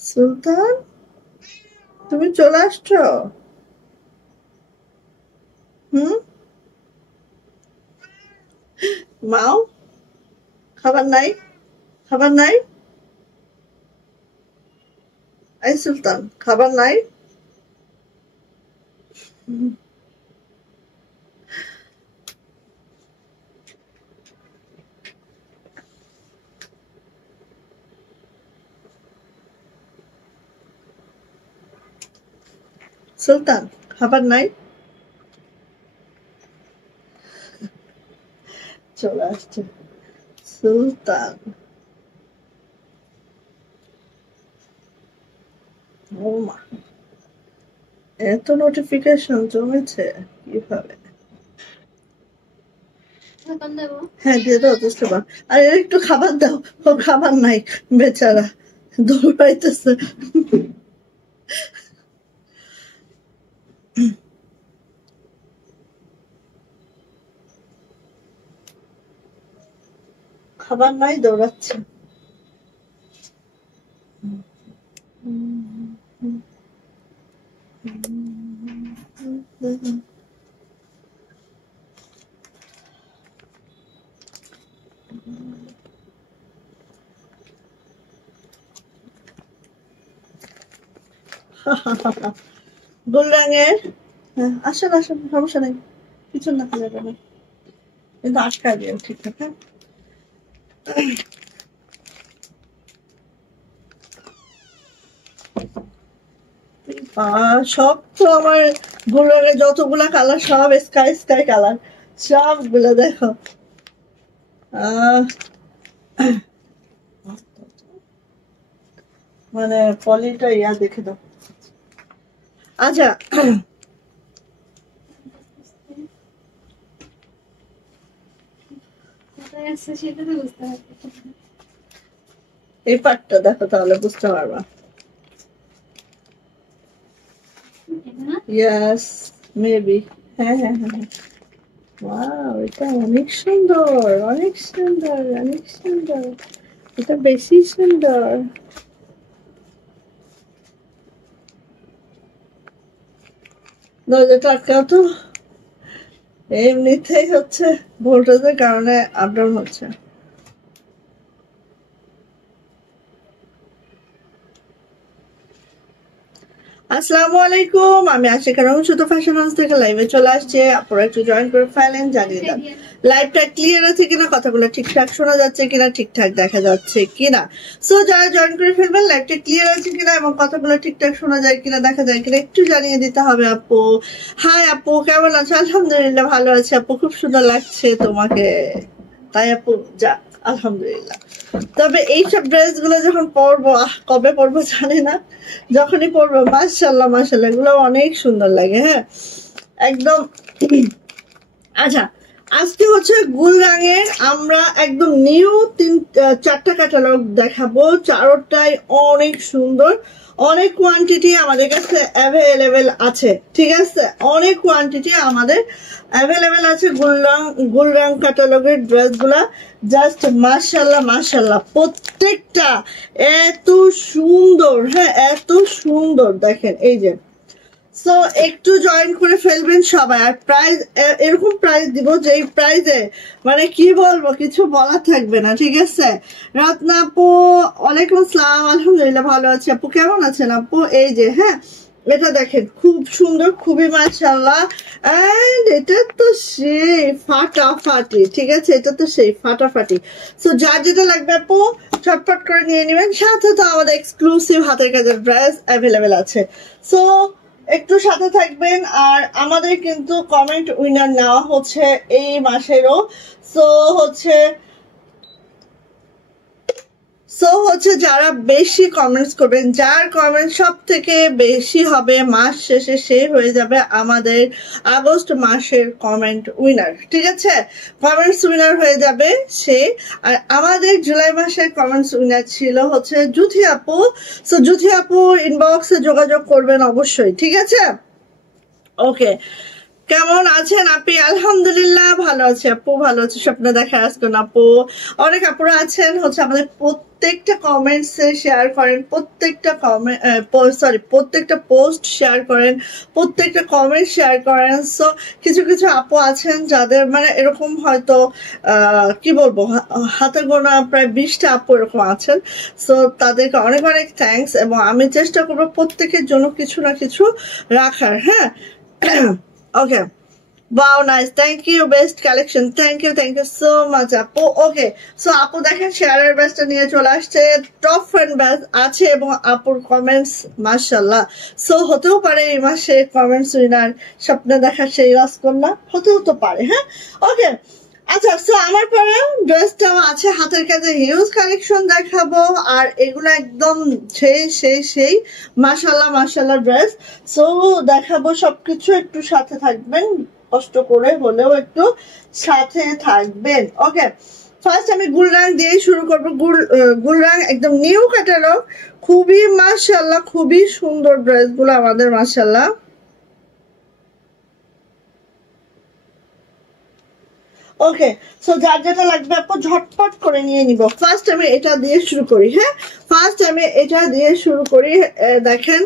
সুলতান, তুমি চলে আসছো? হুম, মাও খাবার নাই? খাবার নাই? এই সুলতান, খাবার নাই? সুলতান, খাবার নাই? চলে আসছে সুলতান। ও মা, এত নোটিফিকেশন জমেছে কিভাবে? হ্যাঁ, দিয়ে দাও চেষ্টা কর। আর এর একটু খাবার দাও, ও খাবার নাই বেচারা, দৌড়াইতেছে। খাবার নাই, দৌড়াচ্ছে। গোল রঙের, হ্যাঁ, আসেন আসেন, সমস্যা নেই, পিছন দেখা যাবে না, কিন্তু আটকায় দিও ঠিকঠাক। হ্যাঁ, সব তো আমার গোল রঙের যতগুলা কালার সব স্কাই স্কাই কালার, সবগুলো দেখো। মানে পলিটা ইয়া দেখে দাও। আচ্ছা, এই পার্টটা দেখো, তাহলে বুঝতে পারবা। Yes, maybe. হ্যাঁ হ্যাঁ হ্যাঁ, ওয়াও, এটা অনেক সুন্দর, অনেক সুন্দর, অনেক সুন্দর, এটা বেশি সুন্দর। দরজাটা আটকাও তো, এমনিতেই হচ্ছে ভোল্টেজের কারণে আপ ডাউন হচ্ছে। আসসালামু আলাইকুম, আমি আশিকা রহমান শুধু ফ্যাশন হাউস থেকে লাইভে চলে আসছে। আপনারা একটু জয়েন করে ফেলেন, জানিয়ে দেন লাইভটা ক্লিয়ার আছে কিনা, কথাগুলো ঠিকঠাক শোনা যাচ্ছে কিনা, ঠিকঠাক দেখা যাচ্ছে কিনা। সো যারা জয়েন করে ফেলবেন, লাইভটা ক্লিয়ার আছে কিনা এবং কথাগুলো ঠিকঠাক শোনা যায় কিনা, দেখা যায় কিনা একটু জানিয়ে দিতে হবে। আপু, হাই আপু, কেমন আছো? আলহামদুলিল্লাহ ভালো আছে আপু, খুব সুন্দর লাগছে তোমাকে। তাই আপু, যাক আলহামদুলিল্লাহ। তবে এইসব ড্রেস গুলো যখন পরবো, কবে পরবো জানি না, যখনই পরবো মাশাল্লাহ মাশাল্লাহ, এগুলো অনেক সুন্দর লাগে। হ্যাঁ, একদম। আচ্ছা, আজকে হচ্ছে গুল রঙের আমরা একদম নিউ চারটা ক্যাটালগ দেখাবো, চারটাই অনেক সুন্দর, অনেক কোয়ান্টিটি আমাদের কাছে অ্যাভেলেবেল আছে। ঠিক আছে, অনেক কোয়ান্টিটি আমাদের অ্যাভেলেবেল আছে গুল রং ক্যাটালগের ড্রেসগুলা। জাস্ট মাশাল্লাহ মাশাল্লাহ, প্রত্যেকটা এত সুন্দর। হ্যাঁ, এত সুন্দর, দেখেন এই যে। সো একটু জয়েন করে ফেলবেন সবাই। আর প্রাইস এরকম প্রাইস দিব যে এই প্রাইসে মানে কি বলবো, কিছু বলা থাকবে না। ঠিক আছে, রত্না আপু ওয়ালাইকুম আসসালাম, আলহামদুলিল্লাহ ভালো আছি আপু, কেমন আছেন আপু? এই যে, হ্যাঁ, এটা দেখেন খুব সুন্দর, খুবই মাশাআল্লাহ। এন্ড এটা তো সেই ফাটাফাটি। ঠিক আছে, এটা তো সেই ফাটাফাটি। সো যার যেটা লাগবে আপু চটপট করে নিয়ে নেবেন। সাথে তো আমাদের এক্সক্লুসিভ হাতের কাজের ড্রেস অ্যাভেলেবেল আছে। সো একটু সাথে থাকবেন। আর আমাদের কিন্তু কমেন্ট উইনার নেওয়া হচ্ছে এই মাসেরও। সো হচ্ছে যারা বেশি কমেন্টস করবেন, যার কমেন্ট সব থেকে বেশি হবে, মাস শেষে সে হয়ে যাবে আমাদের আগস্ট মাসের কমেন্ট উইনার। ঠিক আছে, কমেন্টস উইনার হয়ে যাবে সে। আর আমাদের জুলাই মাসের কমেন্টস উইনার ছিল হচ্ছে জুথি আপু। সো জুথি আপু ইনবক্সে যোগাযোগ করবেন অবশ্যই। ঠিক আছে, ওকে। কেমন আছেন আপনি? আলহামদুলিল্লাহ ভালো আছি আপু, ভালো আছি, স্বপ্ন দেখা আসতো না আপু। অনেক আপুরা আছেন হচ্ছে আমাদের প্রত্যেকটা কমেন্টসে শেয়ার করেন, প্রত্যেকটা কমেন্ট প্রত্যেকটা পোস্ট শেয়ার করেন, প্রত্যেকটা কমেন্ট শেয়ার করেন। সো কিছু কিছু আপু আছেন যাদের মানে এরকম হয়তো কি বলবো হাতে গোনা প্রায় 20টা আপু এরকম আছেন। সো তাদেরকে অনেক অনেক থ্যাঙ্কস, এবং আমি চেষ্টা করবো প্রত্যেকের জন্য কিছু না কিছু রাখার। হ্যাঁ, ওকে, wow, nice, thank you, best collection, thank you so much আপু। ওকে, সো আপু দেখেন শেয়ারের ব্যাচটা নিয়ে চলে আসছে, টপ ফ্রেন্ড ব্যাচ আছে এবং আপুর কমেন্টস মাশাআল্লাহ। সো হতেও পারে এই মাসে কমেন্টস উইনার স্বপ্ন দেখা সেই রাজকন্যা হতেও তো পারে। হ্যাঁ, ওকে, আচ্ছা, সো আমার পরে ড্রেসটাও আছে হাতের কাছে, হিউজ কালেকশন দেখাবো, আর এগুলো একদম সেই মাশাআল্লাহ ড্রেস। সো দেখাবো সবকিছু, একটু সাথে থাকবেন, কষ্ট করে হলেও একটু সাথে থাকবেন। ওকে, ফার্স্ট আমি গুলরাং দিয়ে শুরু করবো। গুলরাং একদম নিউ ক্যাটালগ, খুবই মাশাআল্লাহ, খুবই সুন্দর ড্রেসগুলো আমাদের মাশাআল্লাহ। ওকে, সো যার যেটা লাগবে আপু ঝটপট করে নিয়ে নিব। ফার্স্ট আমি এটা দিয়ে শুরু করি। হ্যাঁ, ফার্স্ট আমি এটা দিয়ে শুরু করি। দেখেন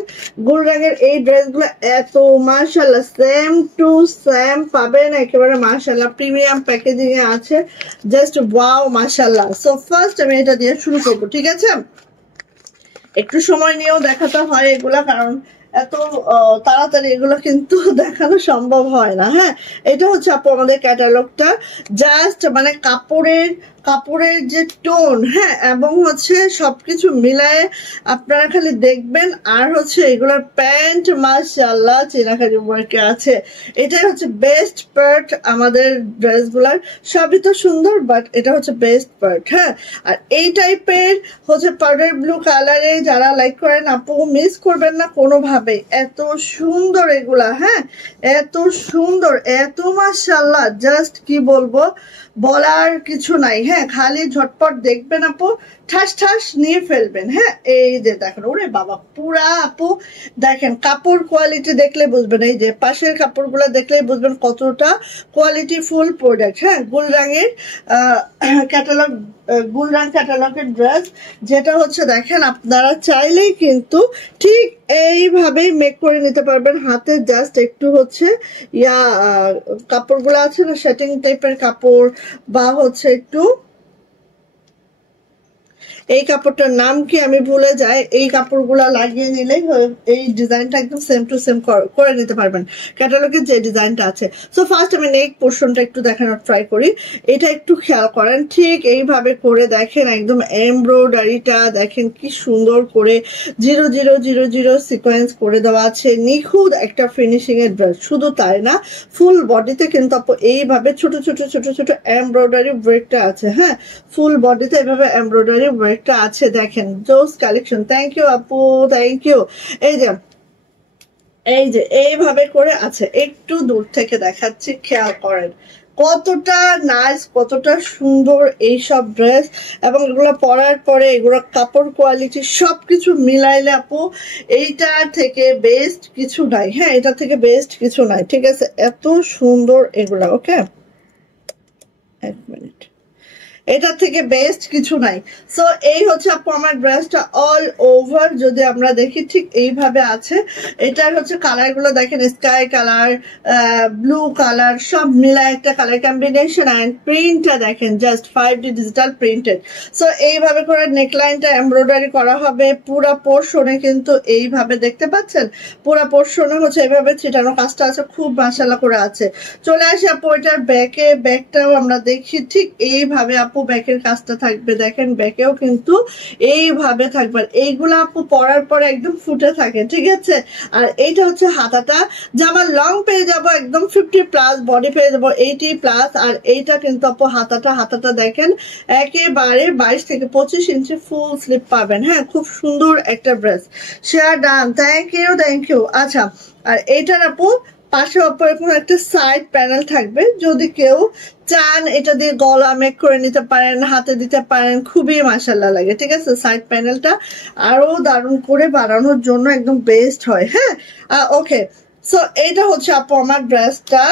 গুলরাঙের এই ড্রেসগুলো এত মাশাআল্লাহ, সেম টু সেম পাবেন একেবারে মাশাআল্লাহ, প্রিমিয়াম প্যাকেজিং এ আছে, জাস্ট ওয়াও মাশাআল্লাহ। সো ফার্স্ট আমি এটা দিয়ে শুরু করব, ঠিক আছে? একটু সময় নিয়েও দেখাতে হয় এগুলা, কারণ এত তাড়াতাড়ি এগুলো কিন্তু দেখানো সম্ভব হয় না। হ্যাঁ, এটা হচ্ছে আপু আমাদের ক্যাটালগটা, জাস্ট মানে কাপড়ের যে টোন, হ্যাঁ, এবং হচ্ছে সবকিছু মিলায়ে আপনারা খালি দেখবেন। আর হচ্ছে এগুলোর প্যান্ট মাশাআল্লাহ চিনাকারি ওয়ার্কে আছে, এটাই হচ্ছে বেস্ট পার্ট আমাদের ড্রেসগুলার। সবই তো সুন্দর, বাট এটা হচ্ছে বেস্ট পার্ট। হ্যাঁ, আর এই টাইপের হচ্ছে পাউডার ব্লু কালারে যারা লাইক করেন আপু মিস করবেন না কোনোভাবে, এত সুন্দর এগুলা। হ্যাঁ, এত সুন্দর, এত মাশাআল্লাহ, জাস্ট কি বলবো, বলার কিছু নাই। হ্যাঁ, খালি ঝটপট দেখবেন আপু, ঠাস ঠাস নিয়ে ফেলবেন। হ্যাঁ, এই যে দেখেন, ওরে বাবা, পুরা আপু দেখেন কাপড় কোয়ালিটি দেখলে বুঝবেন, এই যে পাশের কাপড়গুলো দেখলেই বুঝবেন কতটা কোয়ালিটি ফুল প্রোডাক্ট। হ্যাঁ, গুলরাঙের ক্যাটালগ, গুলরাং ক্যাটালগের ড্রেস, যেটা হচ্ছে দেখেন আপনারা চাইলেই কিন্তু ঠিক এইভাবেই মেক করে নিতে পারবেন। হাতে জাস্ট একটু হচ্ছে কাপড়গুলো আছে না, সেটিং টাইপের কাপড়, বা হচ্ছে একটু এই কাপড়টার নাম কি আমি ভুলে যাই, এই কাপড়গুলা লাগিয়ে নিলেই এই ডিজাইনটা একদম সেম টু সেম করে নিতে পারবেন ক্যাটালগের যে ডিজাইনটা আছে। সো ফার্স্ট আমি নেক পোর্শনটা একটু দেখানোর ট্রাই করি। এটা একটু খেয়াল করেন, ঠিক এইভাবে করে দেখেন, একদম এমব্রয়ডারিটা দেখেন কি সুন্দর করে 0000 সিকোয়েন্স করে দেওয়া আছে, নিখুঁত একটা ফিনিশিং এর ড্রেস। শুধু তাই না, ফুল বডিতে কিন্তু আপু এইভাবে ছোট ছোট ছোট ছোট এমব্রয়ডারি ওয়ার্কটা আছে। হ্যাঁ, ফুল বডিতে এইভাবে এমব্রয়ডারি ওয়ার্কটা আছে, দেখেন জোস কালেকশন। থ্যাংক ইউ আপু, থ্যাংক ইউ। এই যে এইভাবে করে আছে, একটু দূর থেকে দেখাচ্ছি, খেয়াল করেন কতটা নাইস, কতটা সুন্দর এইসব ড্রেস। এবং এগুলো পরার পরে এগুলো কাপড় কোয়ালিটি সবকিছু মিলাইলে আপু এইটা থেকে বেস্ট কিছু নাই। হ্যাঁ, এটা থেকে বেস্ট কিছু নাই, ঠিক আছে? এত সুন্দর এগুলা। ওকে, এক মিনিট, এটা থেকে বেস্ট কিছু নাই। সো এই হচ্ছে আপু আমার ড্রেসটা অল ওভার, যদি আমরা দেখি ঠিক এইভাবে আছে। এটার হচ্ছে কালারগুলো দেখেন, স্কাই কালার, ব্লু কালার, সব মিলা একটা কালার কম্বিনেশন। অ্যান্ড প্রিন্টটা দেখেন, just 5D digital printed. So এইভাবে করে নেকলাইনটা এমব্রয়ডারি করা হবে পুরা পোর্শনে, কিন্তু এইভাবে দেখতে পাচ্ছেন পুরা পোর্শনে হচ্ছে এইভাবে ছিটানো কাজটা আছে, খুব মাশাআল্লাহ করে আছে। চলে আসি আপু এটার ব্যাকটাও আমরা দেখি, ঠিক এইভাবে আপু ব্যাকের কাজটা থাকবে। দেখেন ব্যাকেও কিন্তু এইভাবে থাকবে, এইগুলো আপু পরার পরে একদম ফুটে থাকে, ঠিক আছে? আর এইটা হচ্ছে হাতাটা, জামা লং পেয়ে যাবো একদম 50+, বডি পেয়ে যাবো 80+। আর এইটা কিন্তু আপু হাতাটা দেখেন একেবারে 22 থেকে 25 ইঞ্চি ফুল স্লিপ পাবেন। হ্যাঁ, খুব সুন্দর একটা dress. Share done, thank you. আচ্ছা, আর এইটার আপু পাশে এরকম একটা সাইড প্যানেল থাকবে, যদি কেউ চান এটা দিয়ে গলা মেক করে নিতে পারেন, হাতে দিতে পারেন, খুবই মাশাআল্লাহ লাগে, ঠিক আছে? সাইড প্যানেলটা আরো দারুণ করে বানানোর জন্য একদম বেস্ট হয়। হ্যাঁ, ওকে, সো এইটা হচ্ছে আপু আমার ড্রেসটা।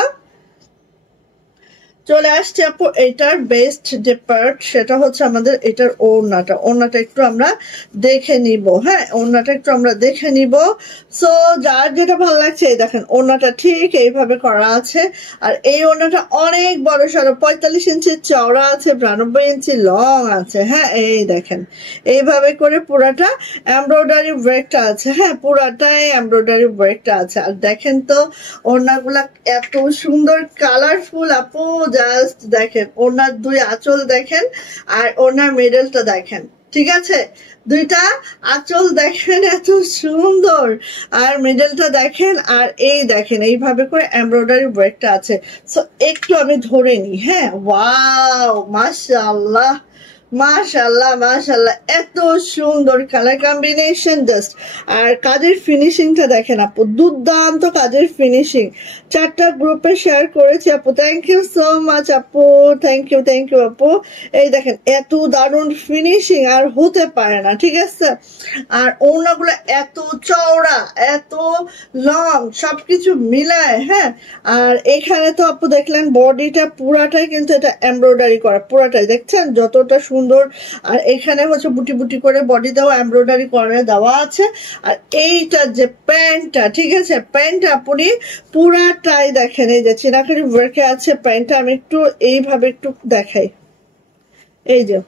চলে আসছে আপু এটার বেস্ট যে পার্ট সেটা হচ্ছে আমাদের এটার ওড়নাটা একটু আমরা দেখে নিব। হ্যাঁ, ওড়নাটা একটু আমরা দেখে নিব। সো যার যেটা ভালো লাগছে, এই দেখেন ওড়নাটা ঠিক এইভাবে করা আছে। আর এই ওড়নাটা অনেক বড় সড়ো, 45 ইঞ্চি চওড়া আছে, 92 ইঞ্চি লং আছে। হ্যাঁ, এই দেখেন এইভাবে করে পুরাটা এমব্রয়ডারি ওয়ার্কটা আছে। হ্যাঁ, পুরাটাই এমব্রয়ডারি ওয়ার্কটা আছে। আর দেখেন তো ওড়নাগুলা এত সুন্দর কালারফুল আপু, জাস্ট দেখেন ওড়নার দুই আঁচল দেখেন আর ওড়নার মিডলটা দেখেন। ঠিক আছে, দুইটা আঁচল দেখেন এত সুন্দর, আর মিডলটা দেখেন, আর এই দেখেন এইভাবে করে এমব্রয়ডারি ওয়ার্কটা আছে। সো একটু আমি ধরে নিই। হ্যাঁ, ওয়াও, মাশাআল্লাহ মাশাআল্লাহ মাশাআল্লাহ, এত সুন্দর কালার কম্বিনেশন জাস্ট। আর কাজের ফিনিশিংটা দেখেন আপু, দুর্দান্ত কাজের ফিনিশিং। 4টা গ্রুপে শেয়ার করেছি আপু, থ্যাংক ইউ সো মাচ আপু, থ্যাংক ইউ আপু। এই দেখেন এত দারুণ ফিনিশিং আর হতে পারে না। ঠিক আছে, আর ওড়নাগুলো এত চওড়া এত লং সবকিছু মিলায়। হ্যাঁ, আর এখানে তো আপু দেখলেন বডিটা পুরাটাই কিন্তু এটা এমব্রয়ডারি করা, পুরাটাই দেখছেন যতটা সুন্দর। আর এখানে হচ্ছে বুটি বুটি করে বডিটাও এমব্রয়ডারি করে দেওয়া আছে। আর এইটা যে প্যান্টটা, ঠিক আছে, প্যান্টটা আপনি পুরাটাই দেখেন এই যে চিনাকারি ওয়ার্কে আছে প্যান্টটা। আমি একটু এইভাবে একটু দেখাই, এই যে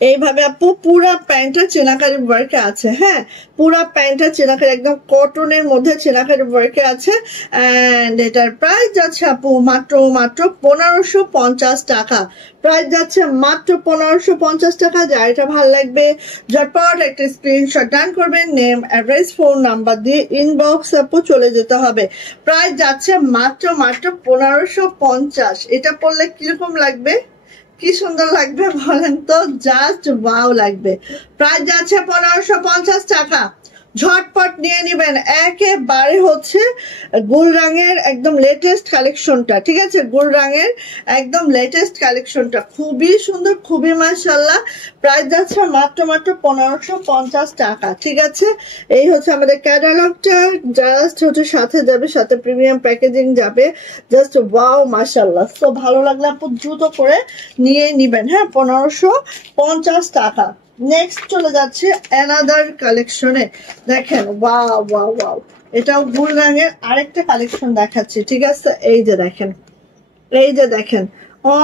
এইভাবে আপু পুরা প্যান্টটা চিনাকারি ওয়ার্কে আছে। হ্যাঁ, পুরা প্যান্টটা চিনাকারি একদম কটনের মধ্যে চিনাকারি ওয়ার্কে আছে। এন্ড এটার প্রাইস যাচ্ছে আপু মাত্র 1550 টাকা। প্রাইস যাচ্ছে মাত্র 1550 টাকা। যার এটা ভালো লাগবে ঝটপট একটা স্ক্রিনশট ডান করবেন, নেম অ্যাড্রেস ফোন নাম্বার দিয়ে ইনবক্স আপু চলে যেতে হবে। প্রাইস যাচ্ছে মাত্র 1550। এটা পড়লে কিরকম লাগবে, কি সুন্দর লাগবে বলেন তো, জাস্ট ওয়াও লাগবে। প্রাইস যাচ্ছে 1550 টাকা। ঝটপট নিয়ে নিবেন, একেবারে হচ্ছে গোল রঙের একদম লেটেস্ট কালেকশনটা। ঠিক আছে, গোল রঙের একদম লেটেস্ট কালেকশনটা খুবই সুন্দর, খুবই মাশাআল্লাহ। প্রাইস যাচ্ছে মাত্র 1550 টাকা। ঠিক আছে, এই হচ্ছে আমাদের ক্যাটালগটা, জাস্ট হচ্ছে সাথে যাবে, সাথে প্রিমিয়াম প্যাকেজিং যাবে। জাস্ট ওয়াও মাশাআল্লাহ। তো ভালো লাগলে আপু দ্রুত করে নিয়ে নিবেন। হ্যাঁ, 1550 টাকা। নেক্সট চলে যাচ্ছে অ্যানাদার কালেকশনে। দেখেন ওয়াও ওয়াও ওয়াও, এটাও গোল রঙের আরেকটা কালেকশন দেখাচ্ছি। ঠিক আছে, এই যে দেখেন, এই যে দেখেন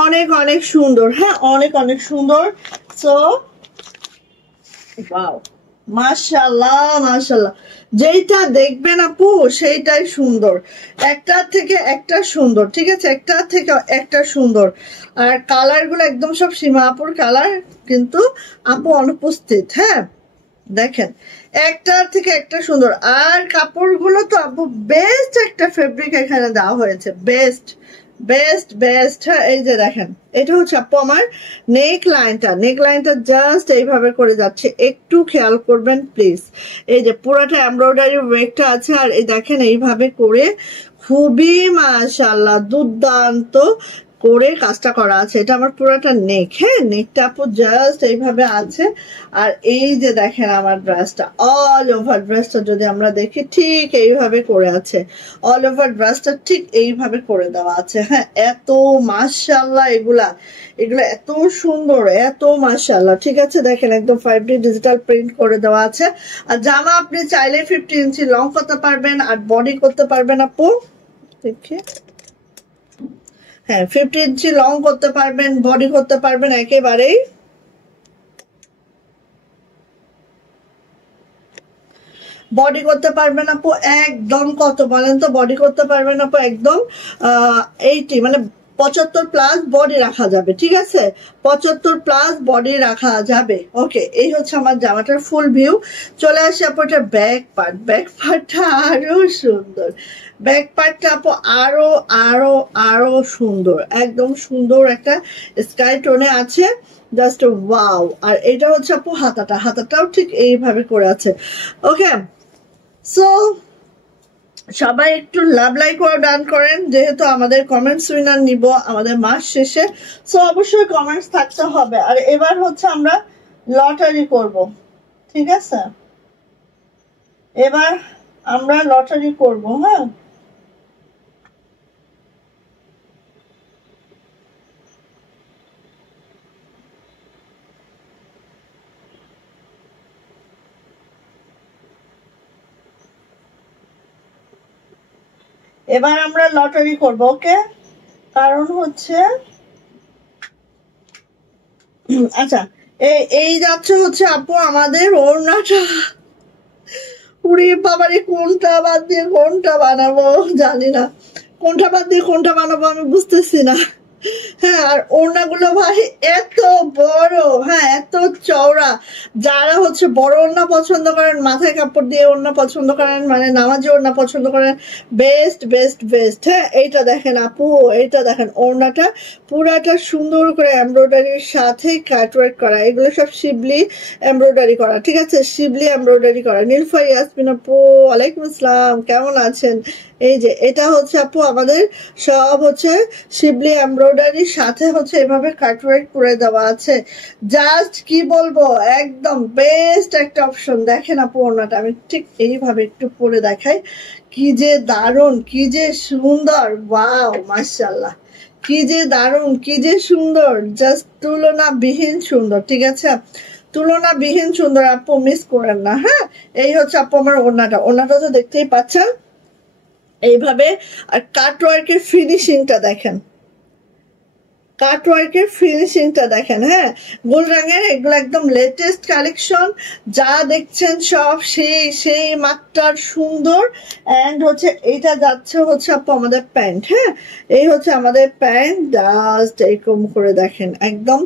অনেক অনেক সুন্দর। হ্যাঁ, অনেক অনেক সুন্দর। সো ওয়াও, মাশাআল্লাহ মাশাআল্লাহ, যেইটা দেখবেন আপু সেইটাই সুন্দর, একটা থেকে একটা সুন্দর। ঠিক আছে, একটা থেকে একটা সুন্দর। আর কালার গুলো একদম সব সীমা আপুর কালার, কিন্তু আপু অনুপস্থিত। হ্যাঁ, দেখেন একটার থেকে একটা সুন্দর। আর কাপড়গুলো তো আপু বেস্ট একটা ফেব্রিক এখানে দেওয়া হয়েছে, বেস্ট বেস্ট বেস্ট। হ্যাঁ, এই যে দেখেন এটা হচ্ছে আপু আমার নেক লাইনটা জাস্ট এইভাবে করে যাচ্ছে, একটু খেয়াল করবেন প্লিজ। এই যে পুরাটা এমব্রয়ডারি ওয়ার্কটা আছে। আর এই দেখেন এইভাবে করে খুবই মাশাআল্লাহ দুর্দান্ত করে কাজটা করা আছে। এটা আমার পুরাটা নেক। হ্যাঁ, নেকটা আপু জাস্ট এইভাবে আছে। আর এই যে দেখেন আমার ড্রেসটা, অল ওভার ড্রেসটা যদি আমরা দেখি ঠিক এইভাবে করে আছে, অল ওভার ড্রেসটা ঠিক এইভাবে করে দেওয়া আছে। হ্যাঁ, এত মাশাআল্লাহ, এগুলা এত সুন্দর, এত মাশাআল্লাহ। ঠিক আছে, দেখেন একদম 5D ডিজিটাল প্রিন্ট করে দেওয়া আছে। আর জামা আপনি চাইলে 50 ইঞ্চি লং করতে পারবেন আর বডি করতে পারবেন আপু। দেখি, হ্যাঁ 50 ইঞ্চি লং করতে পারবেন, বডি করতে পারবেন একেবারেই। বডি করতে পারবেন আপু একদম কত বলেন তো, বডি করতে পারবেন আপু একদম 80, মানে 75 প্লাস বডি রাখা যাবে। ঠিক আছে, 75 প্লাস বডি রাখা যাবে। ওকে, এই হচ্ছে আমার জামাটার ফুল ভিউ। চলে আসি আপু এটা ব্যাক পার্টটা আরো সুন্দর। ব্যাক পার্টটা আপু আরো আরো আরো সুন্দর, একদম সুন্দর একটা স্কাই টোনে আছে, জাস্ট ওয়াও। আর এটা হচ্ছে আপু হাতাটাও ঠিক এইভাবে করে আছে। ওকে, সো সবাই একটু লাভ লাইক ও ডান করেন, যেহেতু আমাদের কমেন্টস উইনার নিব আমাদের মাস শেষে। সো অবশ্যই কমেন্টস থাকতে হবে। আর এবার হচ্ছে আমরা লটারি করব। ঠিক আছে, এবার আমরা লটারি করব। হ্যাঁ, এবার আমরা লটারি করব, ওকে? কারণ হচ্ছে আচ্ছা, এই যাচ্ছে হচ্ছে আপু আমাদের ওড়নাটা। উড়ি বাবারে, কোনটা বাদ দিয়ে কোনটা বানাবো জানি না, কোনটা বাদ দিয়ে কোনটা বানাবো আমি বুঝতেছি না। হ্যাঁ, আর ওড়নাগুলো ভাই এত বড়, হ্যাঁ এত চওড়া। যারা হচ্ছে বড় ওড়না পছন্দ করেন, মাথায় কাপড় দিয়ে ওড়না পছন্দ করেন, মানে নামাজি ওড়না পছন্দ করেন, বেস্ট বেস্ট বেস্ট। হ্যাঁ, এইটা দেখেন আপু, এইটা দেখেন ওড়নাটা পুরাটা সুন্দর করে এমব্রয়ডারির সাথে কাটওয়ার্ক করা। এগুলো সব শিবলি এমব্রয়ডারি করা, ঠিক আছে? শিবলি এমব্রয়ডারি করা। নীলফার ইয়াসমিন আপু, ওয়ালাইকুম আসসালাম, কেমন আছেন? এই যে এটা হচ্ছে আপু আমাদের সব হচ্ছে শিবলি এমব্রয়ডারির সাথে হচ্ছে এভাবে কাটওয়ার্ক করে দেওয়া আছে। জাস্ট কি বলবো, একদম বেস্ট একটা অপশন। দেখেন আপু ওড়নাটা আমি ঠিক এইভাবে একটু পরে দেখাই, কি যে দারুণ, কি যে সুন্দর, ওয়াও মাশাআল্লাহ, কি যে দারুণ, কি যে সুন্দর, জাস্ট তুলনাবিহীন সুন্দর, ঠিক আছে? তুলনাবিহীন সুন্দর আপু, মিস করেন না। হ্যাঁ, এই হচ্ছে আপু আমার ওড়নাটা। ওড়নাটা তো দেখতেই পাচ্ছেন এইভাবে। আর কাটওয়ার্কের ফিনিশিংটা দেখেন, কাটওয়ার্কের ফিনিশিংটা দেখেন। হ্যাঁ, গোল রঙের এগুলো একদম লেটেস্ট কালেকশন, যা দেখছেন সব সেই মাত্রার সুন্দর। এন্ড হচ্ছে এটা যাচ্ছে হচ্ছে আপু আমাদের প্যান্ট। হ্যাঁ, এই হচ্ছে আমাদের প্যান্ট, জাস্ট এরকম করে দেখেন, একদম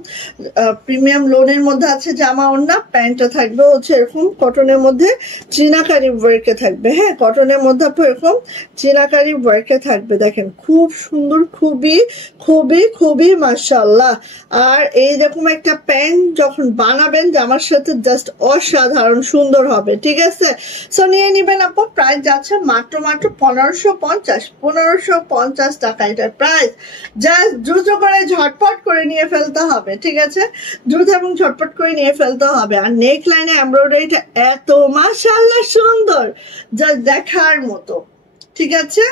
প্রিমিয়াম লোনের মধ্যে আছে জামা ওড়না। প্যান্টটা থাকবে হচ্ছে এরকম কটনের মধ্যে চিনাকারি ওয়ার্কে থাকবে। হ্যাঁ, কটনের মধ্যে আপু এরকম চিনাকারি ওয়ার্কে থাকবে। দেখেন খুব সুন্দর, খুবই খুবই খুবই মাশাআল্লাহ। আর এইরকম একটা প্যান্ট যখন বানাবেন জামার সাথে, জাস্ট অসাধারণ সুন্দর হবে, ঠিক আছে? সো নিয়ে নিবেন আপু। প্রাইস যাচ্ছে মাত্র 1550, 1550 টাকা এটার প্রাইস। জাস্ট দ্রুত করে ঝটপট করে নিয়ে ফেলতে হবে, ঠিক আছে? দ্রুত এবং ঝটপট করে নিয়ে ফেলতে হবে। আর নেক লাইনে এমব্রয়ডারিটা এত মাশাআল্লাহ সুন্দর, যা দেখার মতো, ঠিক আছে?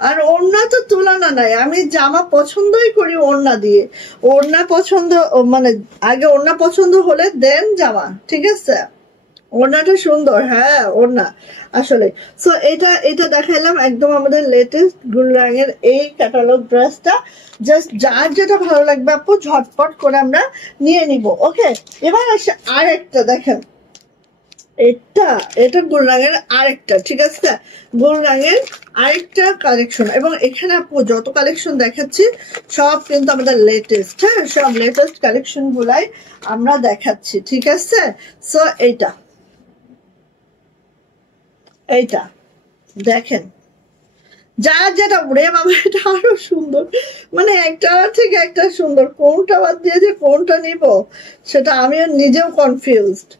আর ওড়না তো তুলনা নাই, আমি জামা পছন্দই করি ওড়না দিয়ে। ওড়না পছন্দ মানে আগে ওড়না পছন্দ হলে দেন জামা, ঠিক আছে? ওড়নাটা সুন্দর, হ্যাঁ ওড়না আসলে। সো এটা দেখাইলাম একদম আমাদের লেটেস্ট গুল রঙের এই ক্যাটালগ ড্রেসটা। জাস্ট যার যেটা ভালো লাগবে আপু ঝটপট করে আমরা নিয়ে নিব, ওকে? এবার আসে আরেকটা দেখেন, এটা গোল রঙের আরেকটা, ঠিক আছে? গোল রঙের আরেকটা কালেকশন। এবং এখানে আপু যত কালেকশন দেখাচ্ছি সব কিন্তু আমাদের লেটেস্ট। হ্যাঁ, সব লেটেস্ট কালেকশন গুলাই আমরা দেখাচ্ছি, ঠিক আছে? সো এইটা দেখেন, যার যেটা, উড়ে বাবা এটা আরো সুন্দর, মানে একটা থেকে একটা সুন্দর। কোনটা বাদ দিয়ে যে কোনটা নিব সেটা আমিও নিজেও কনফিউজড,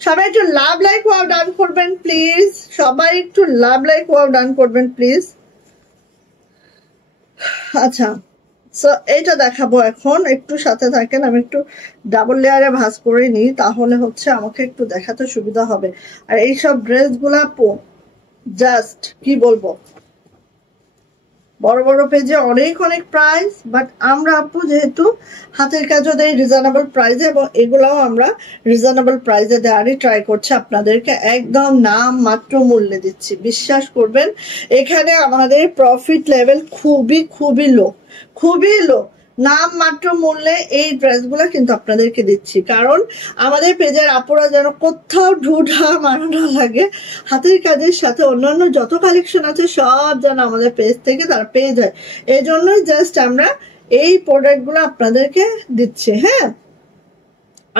সবাই একটু লাভ লাইক ওয়াও ডান করবেন প্লিজ, সবাই একটু লাভ লাইক ওয়াও ডান করবেন প্লিজ। আচ্ছা, সো এইটা দেখাবো এখন, একটু সাথে থাকেন। আমি একটু ডাবল লেয়ারে ভাঁজ করে নিই, তাহলে হচ্ছে আমাকে একটু দেখাতে সুবিধা হবে। আর এইসব ড্রেসগুলা জাস্ট কি বলবো, বড় বড় পেজে অনেক অনেক প্রাইস, বাট আমরা আপু যেহেতু হাতের কাজও দেয় রিজনেবল প্রাইসে, এবং এগুলাও আমরা রিজনেবল প্রাইসে দেওয়ারই ট্রাই করছি আপনাদেরকে। একদম নাম মাত্র মূল্যে দিচ্ছি, বিশ্বাস করবেন। এখানে আমাদের প্রফিট লেভেল খুবই খুবই লো, খুবই লো। নাম মাত্র মূল্যে এই ড্রেসগুলো কিন্তু আপনাদেরকে দিচ্ছি, কারণ আমাদের পেজের আপুরা যেন কোথাও ঢুঢা মারানো লাগে। হাতের কাজের সাথে অন্যান্য যত কালেকশন আছে সব যেন আমাদের পেজ থেকে তারা পেয়ে যায়, এই জন্যই জাস্ট আমরা এই প্রোডাক্টগুলো আপনাদেরকে দিচ্ছি। হ্যাঁ,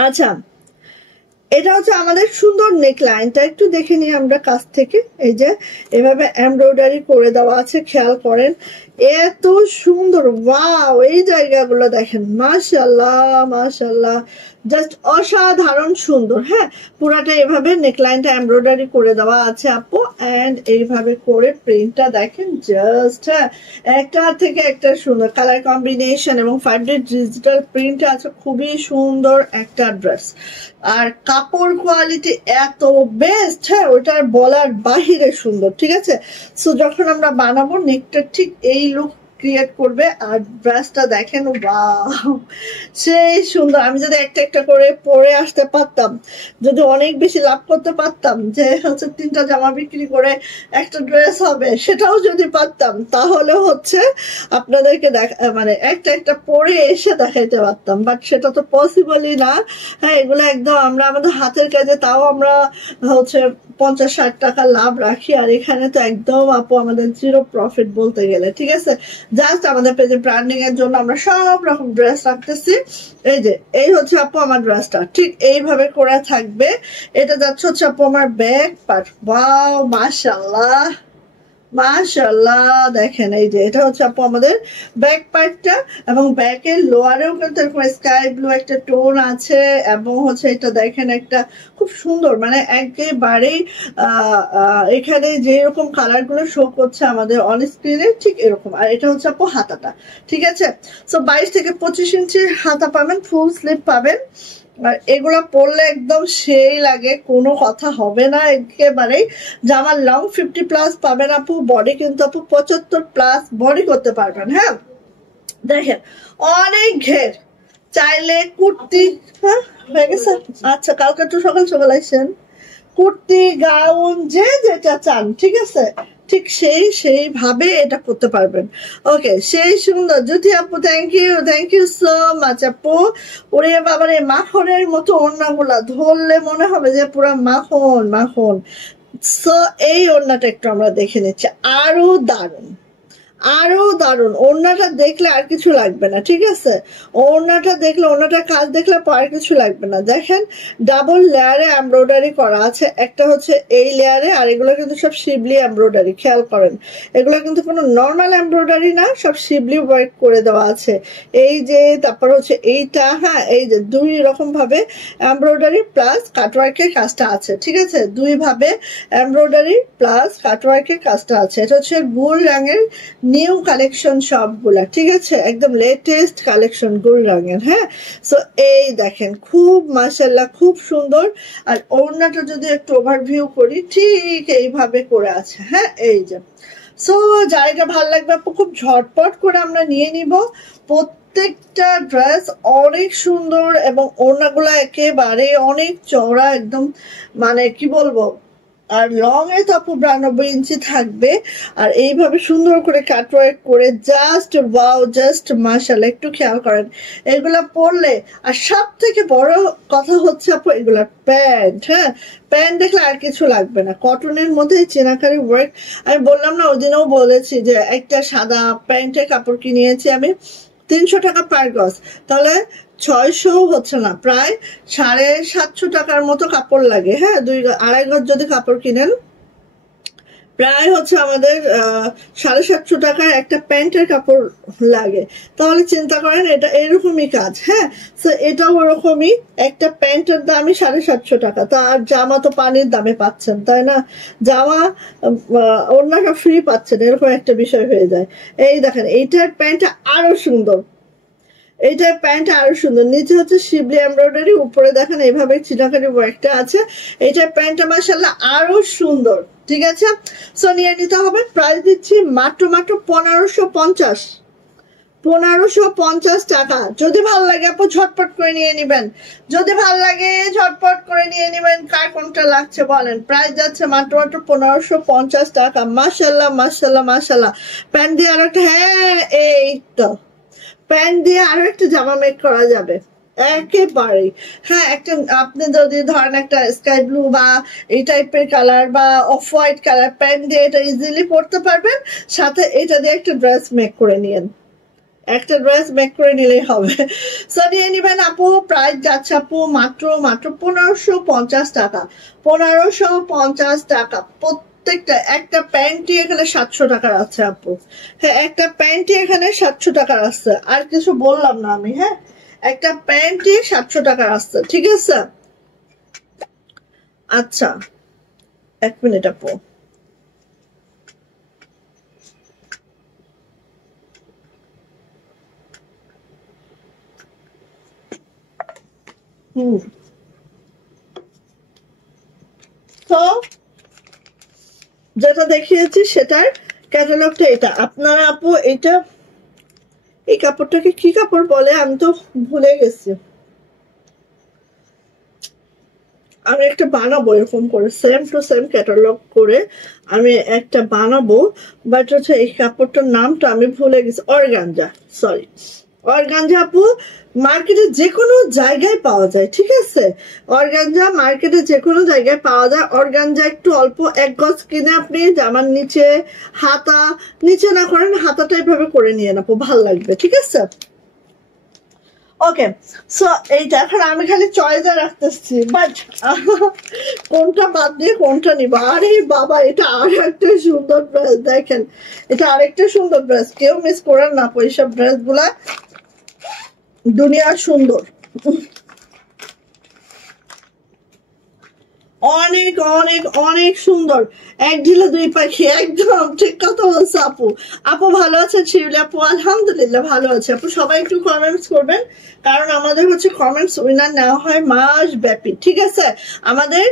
আচ্ছা, এটা হচ্ছে আমাদের সুন্দর নেকলাইনটা, একটু দেখে নিই আমরা কাছ থেকে। এই যে এভাবে এমব্রয়ডারি করে দেওয়া আছে, খেয়াল করেন এত সুন্দর, ওয়াও! এই জায়গাগুলো দেখেন, মাশাআল্লাহ মাশাআল্লাহ, জাস্ট অসাধারণ সুন্দর। হ্যাঁ, পুরাটা এভাবে নেকলাইনটা এমব্রয়ডারি করে দেওয়া আছে আপু, এন্ড এইভাবে করে প্রিন্টটা দেখেন, জাস্ট হ্যাঁ একটা থেকে একটা সুন্দর কালার কম্বিনেশন এবং 5D ডিজিটাল প্রিন্ট আছে, খুবই সুন্দর একটা ড্রেস। আর কাপড় কোয়ালিটি এত বেস্ট, হ্যাঁ ওটার বলার বাহিরে সুন্দর, ঠিক আছে? সো যখন আমরা বানাবো নেকটা ঠিক এই লুক ক্রিয়েট করবে। আর ড্রেসটা দেখেন, ওয়াও সেই সুন্দর। আমি যদি একটা একটা করে পরে আসতে পারতাম, যদি অনেক বেশি লাভ করতে পারতাম, যে হচ্ছে 3টা জামা বিক্রি করে একটা ড্রেস হবে, সেটাও যদি পারতাম, তাহলে হচ্ছে আপনাদেরকে মানে একটা একটা পরে এসে দেখাইতে পারতাম। বাট সেটা তো পসিবলই না। হ্যাঁ, এগুলো একদম আমরা আমাদের হাতের কাজে, তাও আমরা হচ্ছে 50-60 টাকা লাভ রাখি। আর এখানে তো একদম আপু আমাদের জিরো প্রফিট বলতে গেলে, ঠিক আছে। জাস্ট আমাদের পেজে ব্র্যান্ডিং এর জন্য আমরা সব রকম ড্রেস রাখতেছি। এই যে এই হচ্ছে আপু আমার ড্রেসটা, ঠিক এইভাবে করে থাকবে। এটা যাচ্ছে হচ্ছে আপু আমার ব্যাক পার্ট। ওয়াও, মাশাআল্লাহ মাশাআল্লাহ, দেখেন এই যে এটা হচ্ছে আপু আমাদের ব্যাক পার্টটা। এবং ব্যাকের লোয়ারেও কিন্তু এরকম স্কাই ব্লু একটা টোন আছে। এবং হচ্ছে এটা দেখেন একটা খুব সুন্দর, মানে একেবারেই এখানে যেরকম কালার গুলো শো করছে আমাদের অন স্ক্রিনে, ঠিক এরকম। আর এটা হচ্ছে আপু হাতাটা, ঠিক আছে। সো 22 থেকে 25 ইঞ্চি হাতা পাবেন, ফুল স্লিভ পাবেন। আর এগুলা পরলে একদম সেই লাগে, কোনো কথা হবে না একেবারেই। জামার লং 50+ পাবেন আপু, বডি কিন্তু আপু 75+ বডি করতে পারবেন। হ্যাঁ, দেখেন অনেক ঘের। চাইলে কুর্তি, হ্যাঁ হয়ে গেছে। আচ্ছা, কালকে একটু সকাল সকাল আসছেন। কুর্তি, গাউন, যে যেটা চান, ঠিক আছে, ঠিক সেইভাবে এটা করতে পারবেন। ওকে, সেই সুন্দর জ্যোতি আপু, থ্যাংক ইউ সো মাচ আপু। ওরে বাবারে, মাখনের মতো ওড়নাগুলা ধরলে মনে হবে যে পুরো মাখন মাখন। সো এই ওড়নাটা একটু আমরা দেখে নিচ্ছি, আরো দারুণ, আরো দারুণ। ওড়নাটা দেখলে আর কিছু লাগবে না, ঠিক আছে। ওড়নাটা দেখলে, ওড়নাটার কাজ দেখলে আর কিছু লাগবে না। দেখেন ডাবল লেয়ারে এমব্রয়ডারি করা আছে, একটা হচ্ছে এই লেয়ারে, আর এগুলো কিন্তু সব শিবলি এমব্রয়ডারি, খেয়াল করেন। এগুলো কিন্তু কোনো নর্মাল এমব্রয়ডারি না, সব শিবলি ওয়ার্ক করে দেওয়া আছে। এই যে তারপর হচ্ছে এইটা, হ্যাঁ এই যে দুই রকম ভাবে এমব্রয়ডারি প্লাস কাটওয়ার্কের কাজটা আছে, ঠিক আছে। দুই ভাবে এমব্রয়ডারি প্লাস কাটওয়ার্কের কাজটা আছে। এটা হচ্ছে গোল রঙের নিউ কালেকশন সবগুলা, ঠিক আছে, একদম লেটেস্ট কালেকশন গোল রঙের। হ্যাঁ, সো এই দেখেন খুব মাশাআল্লাহ, খুব সুন্দর। আর ওড়নাটা যদি একটু ওভারভিউ করি, ঠিক এইভাবে করে আছে। হ্যাঁ, এই যে সো যার এটা ভালো লাগবে আপু, খুব ঝটপট করে আমরা নিয়ে নিব। প্রত্যেকটা ড্রেস অনেক সুন্দর এবং ওড়নাগুলা একেবারে অনেক চওড়া, একদম মানে কি বলবো। আর লং এ তো আপু 92 ইঞ্চি থাকবে। আর এইভাবে সুন্দর করে কাটওয়ার্ক করে, জাস্ট ওয়াও, জাস্ট মাশাআল্লাহ। একটু খেয়াল করেন এগুলা পরলে। আর সব থেকে বড় কথা হচ্ছে আপু এগুলার প্যান্ট। হ্যাঁ, প্যান্ট দেখলে আর কিছু লাগবে না, কটনের মধ্যে চিনাকারি ওয়ার্ক। আমি বললাম না, ওই দিনও বলেছি যে একটা সাদা প্যান্টের কাপড় কিনিয়েছি আমি 300 টাকা পার গজ, তাহলে 600 হচ্ছে না, প্রায় 750 টাকার মতো কাপড় লাগে। হ্যাঁ, 2-2.5 গজ যদি কাপড় কিনেন, প্রায় হচ্ছে আমাদের 750 টাকার একটা প্যান্টের কাপড় লাগে। তাহলে চিন্তা করেন, এটা এরকমই কাজ। হ্যাঁ, তো এটাও ওরকমই, একটা প্যান্টের দামই 750 টাকা। তা আর জামা তো পানির দামে পাচ্ছেন, তাই না। জামা অন্যটা ফ্রি পাচ্ছেন, এরকম একটা বিষয় হয়ে যায়। এই দেখেন এইটার প্যান্টটা আরো সুন্দর, এইটার প্যান্ট আরো সুন্দর। নিচে হচ্ছে শিবলি এমব্রয়ডারি, উপরে দেখেন এইভাবে চিনাকারি ওয়ার্কটা আছে। এইটার প্যান্টটা মাশাআল্লাহ আরো সুন্দর, ঠিক আছে। সো নিয়ে নিতে হবে। প্রাইস দিচ্ছি মাত্র 1550 টাকা। যদি ভালো লাগে আপু ঝটপট করে নিয়ে নিবেন, যদি ভালো লাগে ঝটপট করে নিয়ে নিবেন। কার কোনটা লাগছে বলেন। প্রাইস যাচ্ছে মাত্র 1550 টাকা। মাশাআল্লাহ মাশাআল্লাহ মাশাআল্লাহ। প্যান্ট দিয়ে আরো একটা, হ্যাঁ এই তো প্যান্ট দিয়ে আরো একটা জামা মেক করা যাবে একেবারেই। হ্যাঁ, একটা আপনি যদি ধরেন একটা স্কাই ব্লু বা এই টাইপের কালার বা অফ হোয়াইট কালার প্যান্ট দিয়ে এটা ইজিলি পরতে পারবেন। সাথে এটা দিয়ে একটা ড্রেস মেক করে নিয়েন, একটা ড্রেস মেক করে নিলেই হবে। সো নিয়ে নিবেন আপু। প্রাইস যাচ্ছে আপু মাত্র 1550 টাকা। 1550 টাকা প্রত্যেকটা। একটা প্যান্টই এখানে 700 টাকার আছে আপু। হ্যাঁ, একটা প্যান্টই এখানে 700 টাকার আছে, আর কিছু বললাম না আমি। হ্যাঁ, একটা প্যান্টই 700 টাকার আছে, ঠিক আছে। আচ্ছা, 1 মিনিট আপু। তো যেটা দেখিয়েছি সেটার ক্যাটালগটা এটা। আপনারা আপু এটা এই কাপড়টাকে কি কাপড় বলে আমি তো ভুলে গেছি। আমি একটা বানাবো এরকম করে সেম টু সেম ক্যাটালগ করে আমি একটা বানাবো, বাট হচ্ছে এই কাপড়টার নামটা আমি ভুলে গেছি। অর্গানজা, সরি, অর্গানজা আপু মার্কেটে যে কোনো জায়গায় পাওয়া যায়, ঠিক আছে? অর্গানজা মার্কেটে যে কোনো জায়গায় পাওয়া যায়। অর্গানজা একটু অল্প 1 গজ কিনে আপনি জামার নিচে হাতা, নিচে না করেন হাতাটা এভাবে করে নিয়ে আপু, ভাল লাগবে, ঠিক আছে? ওকে, সো এইটা এখন আমি খালি চয়েসে রাখতেছি, বাট কোনটা বাদ দিয়ে কোনটা নিব। আরে বাবা, এটা আর একটা সুন্দর ড্রেস, দেখেন এটা আরেকটা সুন্দর ড্রেস, কেউ মিস করেন না এইসব ড্রেস গুলা, দুনিয়ার সুন্দর। অনেক অনেক অনেক সুন্দর, এক ঢিলে দুই পাখি, একদম ঠিক কথা বলছে আপু। আপু ভালো আছেন শিউলি আপু? আলহামদুলিল্লাহ ভালো আছে আপু। সবাই একটু কমেন্টস করবেন, কারণ আমাদের হচ্ছে কমেন্টস উইনার নেওয়া হয় মাস ব্যাপী, ঠিক আছে? আমাদের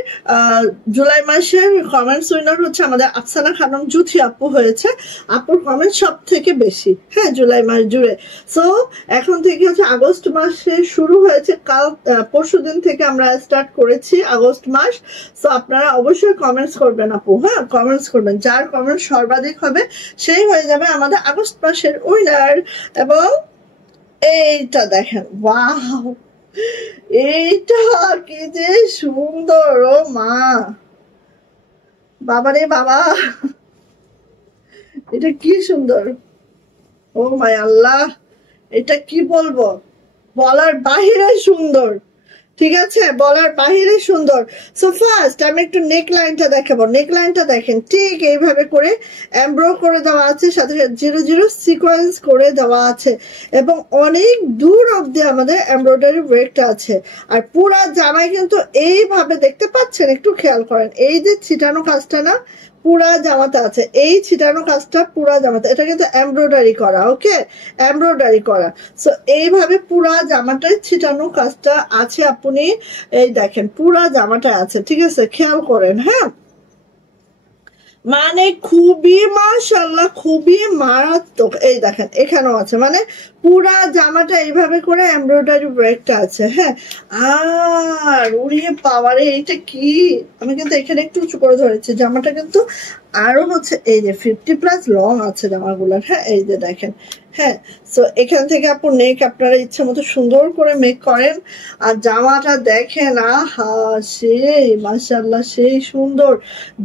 জুলাই মাসের কমেন্টস উইনার হচ্ছে আমাদের আফসানা খানম জুথি আপু হয়েছে। আপুর কমেন্ট সব থেকে বেশি, হ্যাঁ, জুলাই মাস জুড়ে। সো এখন থেকে হচ্ছে আগস্ট মাসে শুরু হয়েছে, কাল পরশু দিন থেকে আমরা স্টার্ট করেছি আগস্ট মাস। সো আপনারা অবশ্যই কমেন্টস করবেন আপু, হ্যাঁ কমেন্টস করবেন, যার কমেন্ট সর্বাধিক হবে সেই হয়ে যাবে আমাদের আগস্ট মাসের উইনার। এবং এইটা দেখেন, ওয়াও, এইটা কি যে সুন্দর, ও মা, বাবারে বাবা, এটা কি সুন্দর, ও মাই আল্লাহ, এটা কি বলবো, বলার বাহিরে সুন্দর, ঠিক আছে, বলার বাহিরে সুন্দর। সো ফার্স্ট আমি একটু নেক লাইনটা দেখাবো। নেক লাইনটা দেখেন, ঠিক এইভাবে করে এমব্রো করে দেওয়া আছে, সাথে সাথে 0 0 সিকোয়েন্স করে দেওয়া আছে, এবং অনেক দূর অব্দি আমাদের এমব্রয়ডারি ওয়ার্কটা আছে। আর পুরা জামায় কিন্তু এইভাবে দেখতে পাচ্ছেন, একটু খেয়াল করেন, এই যে ছিটানো কাজটা না পুরা জামাতে আছে, এই ছিটানো কাজটা পুরা জামাতে, এটা কিন্তু এমব্রয়ডারি করা, ওকে, এমব্রয়ডারি করা। সো এইভাবে পুরা জামাটায় ছিটানো কাজটা আছে, আপনি এই দেখেন পুরা জামাটা আছে, ঠিক আছে, খেয়াল করেন, হ্যাঁ, মানে খুবই মাশাআল্লাহ, খুবই মারাত্মক। এই দেখেন এখানেও আছে, মানে পুরা জামাটা এইভাবে করে এমব্রয়ডারি ওয়ার্কটা আছে, হ্যাঁ। আর উড়িয়ে পাওয়ারে, এইটা কি, আমি কিন্তু এখানে একটু উঁচু করে ধরেছি, জামাটা কিন্তু আরো হচ্ছে এই যে 50+ লং আছে জামাগুলোর, হ্যাঁ, এই যে দেখেন, হ্যাঁ। সো এখান থেকে আপু নেক আপনারা ইচ্ছা মতো সুন্দর করে মেক করেন। আর জামাটা দেখেন, আহা সেই মাশাআল্লাহ, সেই সুন্দর,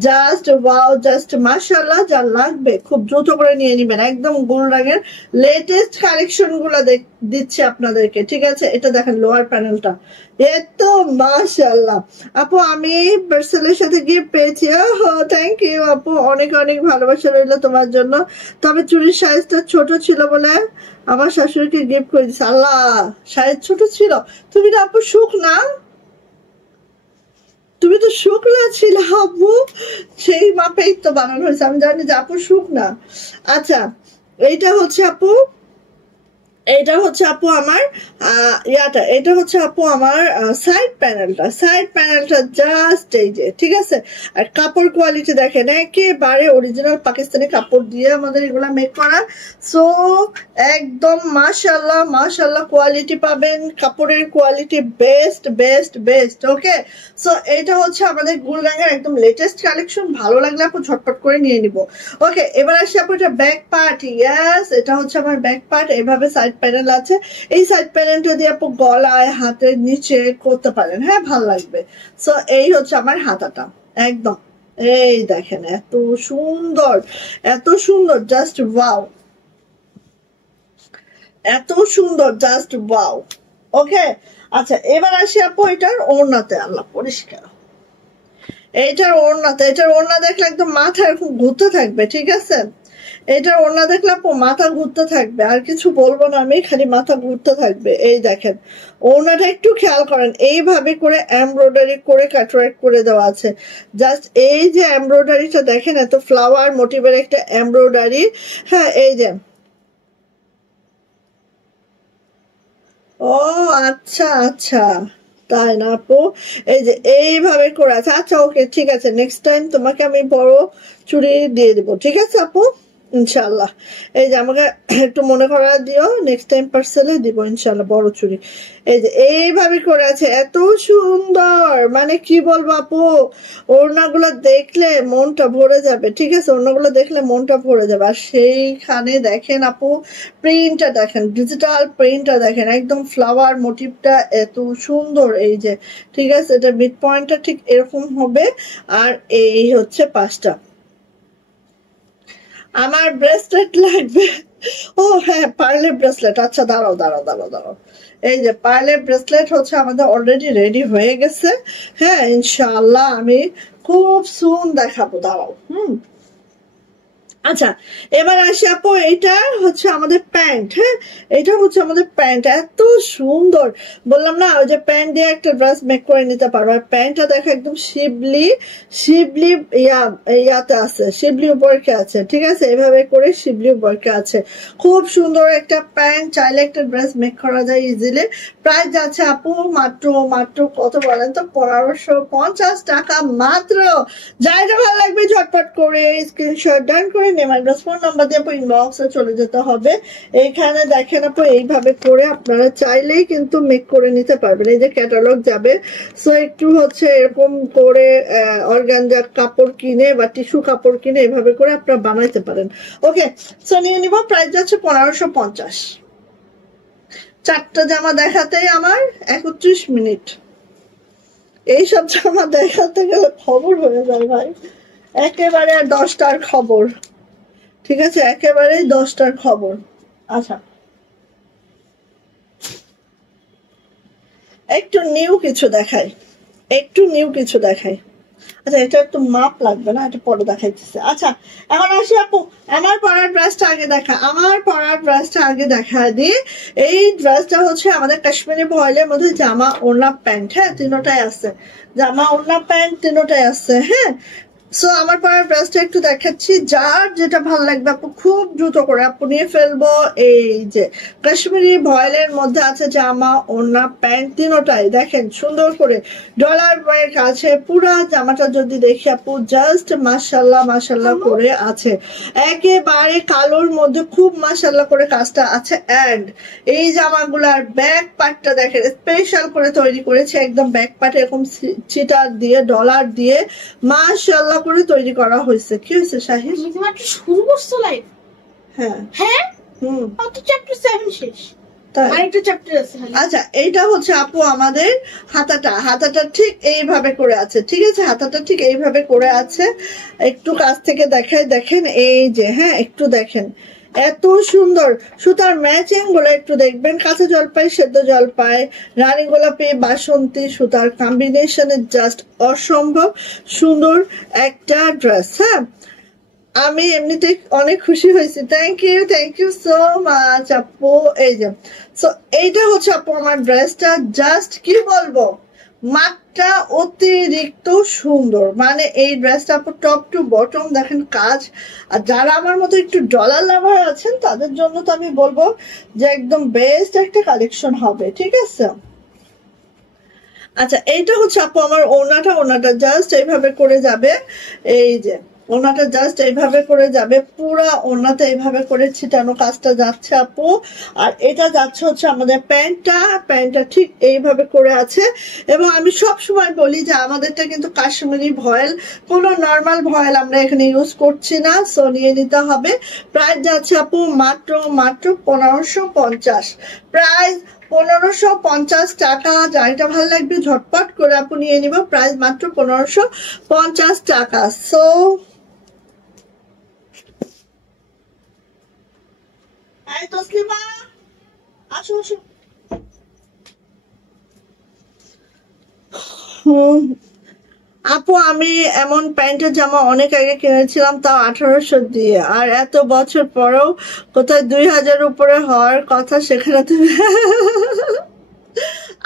জাস্ট ওয়াও, জাস্ট মাশাআল্লাহ, যা লাগবে খুব দ্রুত করে নিয়ে নেবেন। একদম গোল রঙের লেটেস্ট কালেকশন গুলা দিচ্ছে আপনাদেরকে, ঠিক আছে? এটা দেখেন লোয়ার প্যানেলটা, এত মাশাআল্লাহ। আপু আমি পার্সেলের সাথে গিফট পেয়েছি, ওহো থ্যাংক ইউ আপু, অনেক অনেক ভালোবাসা রইলো তোমার জন্য। তবে চুরির সাইজটা ছোট ছিল বলে আমার শাশুড়িকে গিফট করে দিচ্ছে। আল্লাহ, সাইজ ছোট ছিল? তুমি না আপু সুখ না, তুমি তো শুকনা ছিল আপু, সেই মাপেই তো বানানো হয়েছে, আমি জানি যে আপু শুকনা। আচ্ছা, এইটা হচ্ছে আপু, এটা হচ্ছে আপু আমার ইয়াটা, এটা হচ্ছে আপু আমার সাইড প্যানেলটা, সাইড প্যানেলটা জাস্ট এই যে, ঠিক আছে? আর কাপড় কোয়ালিটি দেখেন, একেবারে অরিজিনাল পাকিস্তানি কাপড় দিয়ে আমাদের এগুলা মেক করা। সো একদম মাশাআল্লাহ মাশাআল্লাহ কোয়ালিটি পাবেন, কাপড়ের কোয়ালিটি বেস্ট বেস্ট বেস্ট, ওকে। সো এটা হচ্ছে আমাদের গুলগাঙ্গের একদম লেটেস্ট কালেকশন, ভালো লাগলে আপু ঝটপট করে নিয়ে নিব, ওকে। এবার আসি আপু এটা ব্যাক পার্ট, ইয়েস, এটা হচ্ছে আমার ব্যাক পার্ট, এইভাবে সাইড প্যানেল আছে। এই সাইড প্যানেলটা দিয়ে আপু গলায় হাতের নিচে করতে পারেন, হ্যাঁ, ভালো লাগবে। সো এই হচ্ছে আমার হাতাটা, একদম এই দেখেন, এত সুন্দর, এত সুন্দর, জাস্ট ওয়াও, এত সুন্দর, জাস্ট ওয়াও, ওকে। আচ্ছা, এবার আসি আপু এটার ওড়নাতে, আল্লাহ পরিষ্কার, এইটার ওড়নাতে, এটার ওড়না দেখলে একদম মাথা এরকম ঘুরতে থাকবে, ঠিক আছে? এটার ওড়না দেখলে আপু মাথা ঘুরতে থাকবে, আর কিছু বলবো না আমি, খালি মাথা ঘুরতে থাকবে। এই দেখেন ওড়নাটা একটু খেয়াল করেন, এইভাবে করে এমব্রয়ডারি করে কাটওয়ার্ক করে দেওয়া আছে, জাস্ট এই যে এমব্রয়ডারিটা দেখেন, এত ফ্লাওয়ার মোটিভের একটা এমব্রয়ডারি, হ্যাঁ, এই যে, ও আচ্ছা আচ্ছা, তাই না আপু? এই যে এইভাবে করে আছে, আচ্ছা ওকে ঠিক আছে, নেক্সট টাইম তোমাকে আমি বড় চুড়ি দিয়ে দেবো, ঠিক আছে আপু? ইনশাআল্লাহ। এই যে আমাকে একটু মনে করা দিও, নেক্সট টাইম পার্সেলে দিব ইনশাআল্লাহ বড় চুড়ি। এই যে এইভাবে করে আছে, এত সুন্দর, মানে কি বলবো আপু, ওড়নাগুলো দেখলে মনটা ভরে যাবে। ঠিক আছে, ওড়নাগুলো দেখলে মনটা ভরে যাবে। আর সেইখানে দেখেন আপু, প্রিন্টটা দেখেন, ডিজিটাল প্রিন্টটা দেখেন, একদম ফ্লাওয়ার মোটিভটা এত সুন্দর। এই যে ঠিক আছে, এটা মিড পয়েন্টটা ঠিক এরকম হবে। আর এই হচ্ছে পাঁচটা। আমার ব্রেসলেট লাগবে। ও হ্যাঁ, পার্লের ব্রেসলেট। আচ্ছা দাঁড়াও দাঁড়াও দাঁড়াও দাঁড়াও, এই যে পার্লের ব্রেসলেট হচ্ছে আমাদের অলরেডি রেডি হয়ে গেছে। হ্যাঁ ইনশাআল্লাহ আমি খুব সুন দেখাবো, দাঁড়াও। আচ্ছা, এবার আসি আপু, এটা হচ্ছে আমাদের প্যান্ট। হ্যাঁ, এটা হচ্ছে আমাদের প্যান্ট, এত সুন্দর। বললাম না, ওই যে প্যান্ট দিয়ে একটা ড্রেস মেক করে নিতে পারবো। আর প্যান্টটা দেখো একদম শিবলি শিবলি ইয়াতে আছে, শিবলি উপরকে আছে। ঠিক আছে, এভাবে করে শিবলি উপরকে আছে, খুব সুন্দর একটা প্যান্ট। চাইলে একটা ড্রেস মেক করা যায় ইজিলি। প্রাইস যাচ্ছে আপু মাত্র মাত্র কত বলেন তো, 1550 টাকা মাত্র। যাইটা ভালো লাগবে ঝটপট করে স্ক্রিনশট ডান করে নেমার ফোন নাম্বার দিয়ে আপু ইনবক্সে চলে যেতে হবে। এইখানে দেখেন আপু, এইভাবে করে আপনারা চাইলেই কিন্তু মেক করে নিতে পারবেন। এই যে ক্যাটালগ যাবে, সো একটু হচ্ছে এরকম করে অর্গানজা কাপড় কিনে বা টিস্যু কাপড় কিনে এভাবে করে আপনারা বানাইতে পারেন। ওকে, সো নিয়ে নিব। প্রাইস যাচ্ছে 1550। চারটা জামা দেখাতেই আমার 31 মিনিট। এইসব জামা দেখাতে গেলে খবর হয়ে যায় ভাই, একেবারে 10টার খবর। ঠিক আছে, একেবারে 10টার খবর। আচ্ছা, একটু নিউ কিছু দেখাই, একটু নিউ কিছু দেখাই। আচ্ছা, এটা একটু মাপ লাগবে না, এটা পরে দেখাইতেছে। আচ্ছা, এখন আসি আপু, আমার পরার ড্রেসটা আগে দেখা, আমার পরার ড্রেসটা আগে দেখা দিই। এই ড্রেসটা হচ্ছে আমাদের কাশ্মীরি ভয়েলের মধ্যে জামা ওড়না প্যান্ট। হ্যাঁ, তিনোটাই আছে, জামা ওড়না প্যান্ট তিনোটাই আছে। হ্যাঁ, সো আমার পরার ড্রেসটা একটু দেখাচ্ছি, যার যেটা ভালো লাগবে আপু খুব দ্রুত করে আপু নিয়ে ফেলবো। এই যে কাশ্মীরি ভয়েলের মধ্যে আছে জামা ওড়না প্যান্ট তিনোটাই, দেখেন সুন্দর করে ডলার ওয়ার্ক আছে। পুরা জামাটা যদি দেখি আপু, জাস্ট মাশাল্লাহ মাশাল্লাহ করে আছে, একেবারে কালোর মধ্যে খুব মাশাল্লাহ করে কাজটা আছে। অ্যান্ড এই জামাগুলার ব্যাক পার্টটা দেখেন, স্পেশাল করে তৈরি করেছে, একদম ব্যাক পার্ট এরকম চিটার দিয়ে ডলার দিয়ে মাশাআল্লাহ করে তৈরি করা হয়েছে। কি হয়েছে শাহিদ, তুমি মাত্র শুরু করছো লাইভ? হ্যাঁ হ্যাঁ, কত চ্যাপ্টার 7 শেষ, আরেকটা চ্যাপ্টার আছে। আচ্ছা, এইটা হচ্ছে আপু আমাদের হাতাটা, হাতাটা ঠিক এইভাবে করে আছে। ঠিক আছে, হাতাটা ঠিক এইভাবে করে আছে। একটু কাছ থেকে দেখাই, দেখেন এই যে, হ্যাঁ একটু দেখেন, এত সুন্দর। সুতার ম্যাচিং গুলো একটু দেখবেন, কাঁচা জলপাই, সেদ্ধ জলপাই, রানী গোলাপি, বাসন্তী সুতার কম্বিনেশনে জাস্ট অসম্ভব সুন্দর একটা ড্রেস। হ্যাঁ, আমি এমনিতে অনেক খুশি হয়েছি। থ্যাংক ইউ সো মাচ আপু। এই যে, সো এইটা হচ্ছে আপু আমার ড্রেসটা, জাস্ট কি বলবো, মাত্রা অতিরিক্ত সুন্দর। মানে এই ড্রেসটা আপু টপ টু বটম দেখেন কাজ। আর যারা আমার মতো একটু ডলার লাভার আছেন তাদের জন্য তো আমি বলবো যে একদম বেস্ট একটা কালেকশন হবে। ঠিক আছে, আচ্ছা এইটা হচ্ছে আপু আমার ওড়নাটা, ওড়নাটা জাস্ট এইভাবে করে যাবে। এই যে ওড়নাটা জাস্ট এইভাবে করে যাবে, পুরা ওড়নাতে এইভাবে করে ছিটানো কাজটা যাচ্ছে আপু। আর এটা যাচ্ছে হচ্ছে আমাদের প্যান্টটা, প্যান্টটা ঠিক এইভাবে করে আছে। এবং আমি সব সময় বলি যে আমাদেরটা কিন্তু কাশ্মীরি ভয়েল, কোনো নর্মাল ভয়েল আমরা এখানে ইউজ করছি না, সো নিয়ে নিতে হবে। প্রাইস যাচ্ছে আপু মাত্র মাত্র 1550। প্রাইস 1550 টাকা। যাইটা ভালো লাগবে ঝটপট করে আপু নিয়ে নিব, প্রাইস মাত্র 1550 টাকা। সো তসলিমা আসো আসো। আপু আমি এমন প্যান্টের জামা অনেক আগে কিনেছিলাম, তাও 1800 দিয়ে, আর এত বছর পরেও কোথায় 2000 উপরে হওয়ার কথা, সেখানে তুমি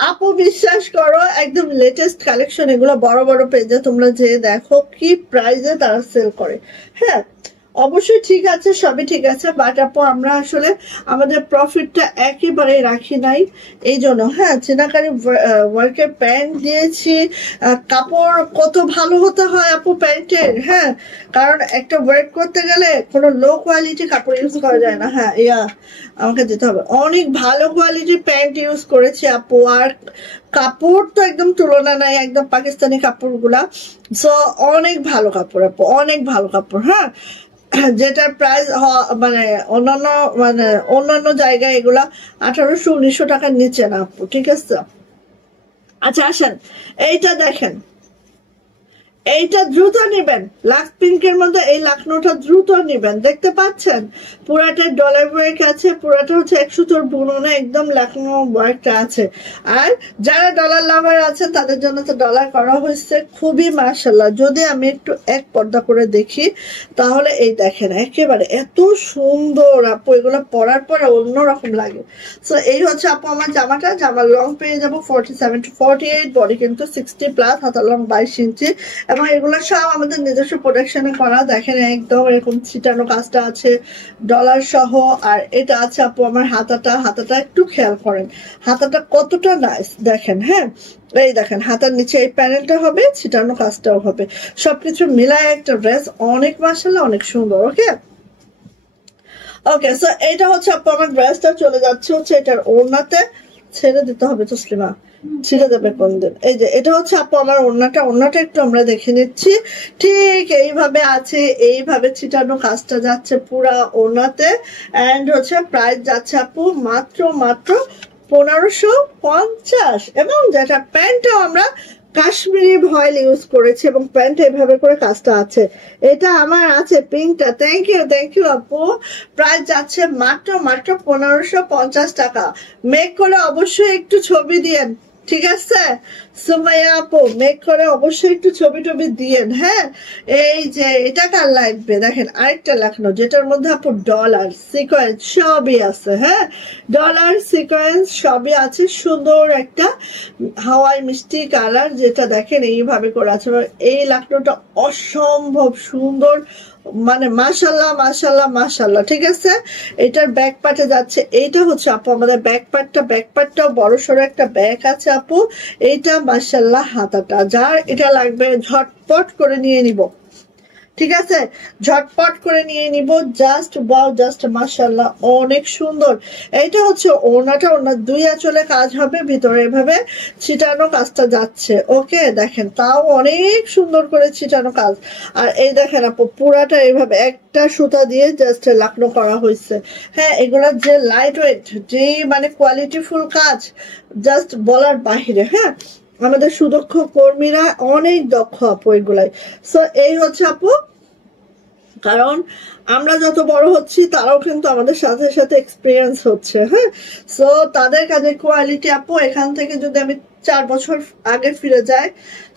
আপু বিশ্বাস করো, একদম লেটেস্ট কালেকশন এগুলো, বড় বড় পেজে তোমরা যে দেখো কি প্রাইসে তারা সেল করে। হ্যাঁ, অবশ্যই ঠিক আছে, সবই ঠিক আছে, বাট আপু আমরা আসলে আমাদের প্রফিটটা একেবারে রাখি নাই, এই জন্য। হ্যাঁ, চিনাকারি ওয়ার্কের প্যান্ট দিয়েছি, কাপড় কত ভালো হতে হয় আপু প্যান্টের। হ্যাঁ, কারণ একটা ওয়ার্ক করতে গেলে কোনো লো কোয়ালিটি কাপড় ইউজ করা যায় না। হ্যাঁ, আমাকে দিতে হবে, অনেক ভালো কোয়ালিটির প্যান্ট ইউজ করেছি আপু। আর কাপড় তো একদম তুলনা নাই, একদম পাকিস্তানি কাপড়গুলা। সো অনেক ভালো কাপড় আপু, অনেক ভালো কাপড়। হ্যাঁ, যেটার প্রাইস মানে অন্যান্য মানে অন্যান্য জায়গায় এগুলা 1800-1900 টাকার নিচে না আপু, ঠিক আছে। আচ্ছা আসেন, এইটা দেখেন, এইটা দ্রুত নিবেন, লাক্স পিঙ্কের মধ্যে এই লাখনোটা দ্রুত নিবেন। দেখতে পাচ্ছেন পুরাটা ডলার ওয়ার্ক আছে, পুরাটা হচ্ছে 100 বুননে একদম লাখনো ওয়ার্কটা আছে। আর যারা ডলার লাভার আছেন তাদের জন্য তো ডলার করা হয়েছে খুবই মাশাআল্লাহ। যদি আমি একটু এক পর্দা করে দেখি তাহলে এই দেখেন একেবারে এত সুন্দর আপু, এগুলো পরার পরে অন্যরকম লাগে। সো এই হচ্ছে আপু আমার জামাটা। জামার লং পেয়ে যাবো 47 to 48, বডি কিন্তু 60+, হাতার লং 22 ইঞ্চি, এবং এগুলো সব আমাদের নিজস্ব প্রোডাকশনে করা। দেখেন একদম এরকম ছিটানো কাজটা আছে ডলার সহ। আর এটা আছে আপু আমার হাতাটা একটু খেয়াল করেন, হাতাটা কতটা নাইস দেখেন। হ্যাঁ, এই দেখেন হাতার নিচে এই প্যানেলটা হবে, ছিটানো কাজটাও হবে, সবকিছু মিলায় একটা ড্রেস, অনেক মাশাআল্লাহ, অনেক সুন্দর। ওকে ওকে, সো এইটা হচ্ছে আপু আমার ড্রেসটা। চলে যাচ্ছে হচ্ছে এটার ওড়নাতে, ছেড়ে দিতে হবে তসলিমা, ছিঁড়ে দেবে কোনদিন। এই যে এটা হচ্ছে আপু আমার ওড়নাটা একটু আমরা দেখে নিচ্ছি। ঠিক এইভাবে আছে, এইভাবে ছিটানো কাজটা যাচ্ছে পুরা ওড়নাতে। এন্ড হচ্ছে প্রাইস যাচ্ছে আপু মাত্র 1550। এবং যেটা প্যান্টটাও আমরা কাশ্মীরি ভয়েল ইউজ করেছে, এবং প্যান্ট এভাবে করে কাজটা আছে। এটা আমার আছে পিঙ্কটা। থ্যাংক ইউ আপু। প্রাইস যাচ্ছে মাত্র 1550 টাকা। মেক করে অবশ্যই একটু ছবি দিয়েন, ঠিক আছে সুমাইয়া আপু, মেক করে অবশ্যই একটু ছবি টবি দিয়েন। হ্যাঁ, এই যে এটা কার লাগবে দেখেন, আরেকটা লাখনো যেটার মধ্যে আপু ডলার সিকোয়েন্স সবই আছে। হ্যাঁ, ডলার সিকোয়েন্স সবই আছে, সুন্দর একটা হাওয়াই মিষ্টি কালার, যেটা দেখেন এইভাবে করে আছে। এই লাখনোটা অসম্ভব সুন্দর, মানে মাশাল্লাহ, ঠিক আছে। এটার ব্যাক পার্টে যাচ্ছে, এইটা হচ্ছে আপু আমাদের ব্যাক পার্টটাও বড় সড়ো একটা ব্যাক আছে আপু। এইটা মাশাল্লাহ হাতাটা, যার এটা লাগবে ঝটপট করে নিয়ে নিব, ঠিক আছে, ঝটপট করে নিয়ে নিব। জাস্ট ওয়াও, জাস্ট মাশাআল্লাহ, অনেক সুন্দর। এইটা হচ্ছে ওড়নাটা, ওড়নার 2 আঁচলে কাজ হবে, ভিতরে এভাবে ছিটানো কাজটা যাচ্ছে। ওকে দেখেন, তাও অনেক সুন্দর করে ছিটানো কাজ। আর এই দেখেন আপু পুরাটা এইভাবে একটা সুতা দিয়ে জাস্ট লাকনো করা হয়েছে। হ্যাঁ, এগুলার যে লাইট ওয়েট, যে মানে কোয়ালিটিফুল কাজ, জাস্ট বলার বাহিরে। হ্যাঁ, আমাদের সুদক্ষ কর্মীরা অনেক দক্ষ আপু এগুলাই। সো এই হচ্ছে আপু, কারণ আমরা যত বড় হচ্ছি তারাও কিন্তু আমাদের সাথে সাথে এক্সপিরিয়েন্স হচ্ছে। হ্যাঁ, সো তাদের কাজের কোয়ালিটি আপু, এখান থেকে যদি আমি 4 বছর আগে ফিরে যাই,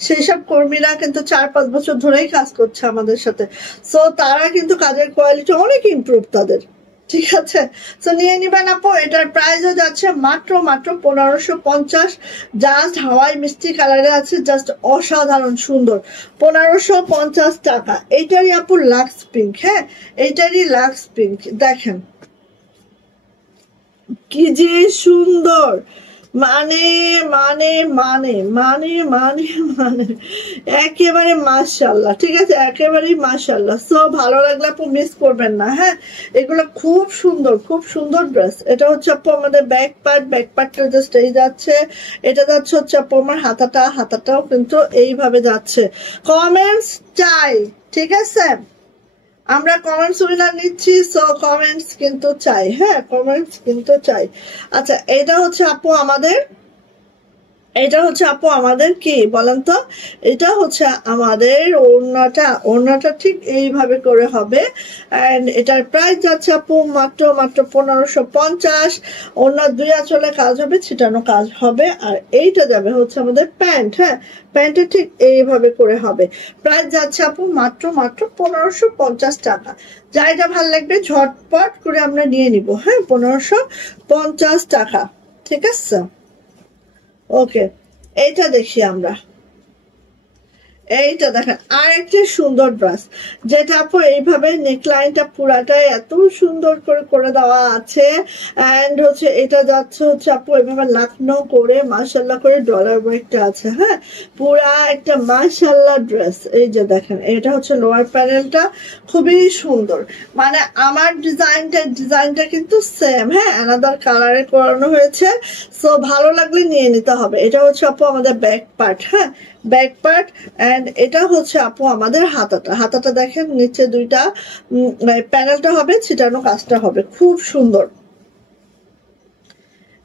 সেই সব কর্মীরা কিন্তু 4-5 বছর ধরেই কাজ করছে আমাদের সাথে। সো তারা কিন্তু কাজের কোয়ালিটি অনেক ইমপ্রুভ তাদের, ঠিক আছে। তো নিয়ে নিবেন আপু। এটার প্রাইসও যাচ্ছে মাত্র 1550। জাস্ট হাওয়াই মিষ্টি কালারে আছে, জাস্ট অসাধারণ সুন্দর, 1550 টাকা। এইটারই আপু লাক্স পিঙ্ক। হ্যাঁ, এইটারই লাক্স পিঙ্ক, দেখেন কি যে সুন্দর, মানে মানে মানে মানে মানে মানে একেবারে মাশাআল্লাহ, ঠিক আছে, একেবারেই মাশাআল্লাহ। সো ভালো লাগলে আপু মিস করবেন না। হ্যাঁ, এগুলো খুব সুন্দর ড্রেস। এটা হচ্ছে আপু আমাদের ব্যাকপার্টটা জাস্ট এই যাচ্ছে, এটা যাচ্ছে হচ্ছে আপু আমার হাতাটাও কিন্তু এইভাবে যাচ্ছে। কমেন্টস চাই, ঠিক আছে, আমরা কমেন্টস উইনার নিচ্ছি, সো কমেন্টস কিন্তু চাই। হ্যাঁ, কমেন্টস কিন্তু চাই। আচ্ছা, এটা হচ্ছে আপু আমাদের কি বলেন তো, এটা হচ্ছে আমাদের ওড়নাটা ঠিক এইভাবে করে হবে। এন্ড এটার প্রাইস যাচ্ছে আপু মাত্র 1550। ওড়নার 2 আঁচলে কাজ হবে, ছিটানো কাজ হবে। আর এইটা যাবে হচ্ছে আমাদের প্যান্ট। হ্যাঁ, প্যান্টে ঠিক এইভাবে করে হবে। প্রাইস যাচ্ছে আপু মাত্র 1550 টাকা। যা এটা ভালো লাগবে ঝটপট করে আমরা নিয়ে নিব। হ্যাঁ, 1550 টাকা, ঠিক আছে। ওকে, এইটা দেখি আমরা, এইটা দেখেন আরেকটি সুন্দর ড্রেস, যেটা আপু এইভাবে নেকলাইনটা পুরাটাই এত সুন্দর করে করে দেওয়া আছে। এন্ড হচ্ছে এটা যাচ্ছে হচ্ছে আপু এইভাবে লাখনো করে মাশাল্লাহ করে ডলার ওয়ার্কটা আছে। হ্যাঁ, পুরা একটা মাশাল্লাহ ড্রেস। এই যে দেখেন এটা হচ্ছে লোয়ার প্যানেলটা, খুবই সুন্দর। মানে আমার ডিজাইনটা কিন্তু সেম। হ্যাঁ, অ্যানাদার কালারে করানো হয়েছে। সো ভালো লাগলে নিয়ে নিতে হবে। এটা হচ্ছে আপু আমাদের ব্যাক পার্ট। হ্যাঁ, ব্যাক পার্ট। এন্ড এটা হচ্ছে আপু আমাদের হাতাটা দেখেন, নিচে দুইটা প্যানেলটা হবে, ছিটানো কাজটা হবে, খুব সুন্দর।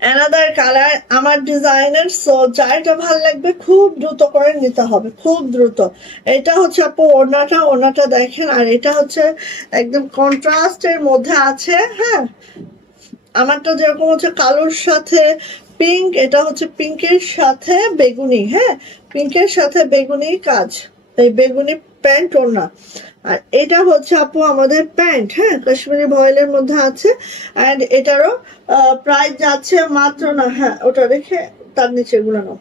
অ্যানাদার কালার আমার ডিজাইনের। সো যাইটা ভাল লাগবে খুব দ্রুত করে নিতে হবে, খুব দ্রুত। এটা হচ্ছে আপু ওড়নাটা দেখেন। আর এটা হচ্ছে একদম কন্ট্রাস্টের মধ্যে আছে। হ্যাঁ, আমারটা যেরকম হচ্ছে কালোর সাথে পিঙ্ক, এটা হচ্ছে পিঙ্কের সাথে বেগুনি। হ্যাঁ, পিঙ্কের সাথে বেগুনি কাজ, এই বেগুনি প্যান্ট ওড়না। আর এটা হচ্ছে আপু আমাদের প্যান্ট। হ্যাঁ, কাশ্মীরি ভয়েলের মধ্যে আছে। এন্ড এটারও প্রাইস যাচ্ছে মাত্র না, হ্যাঁ ওটা রেখে তার নিচে এগুলো নাও,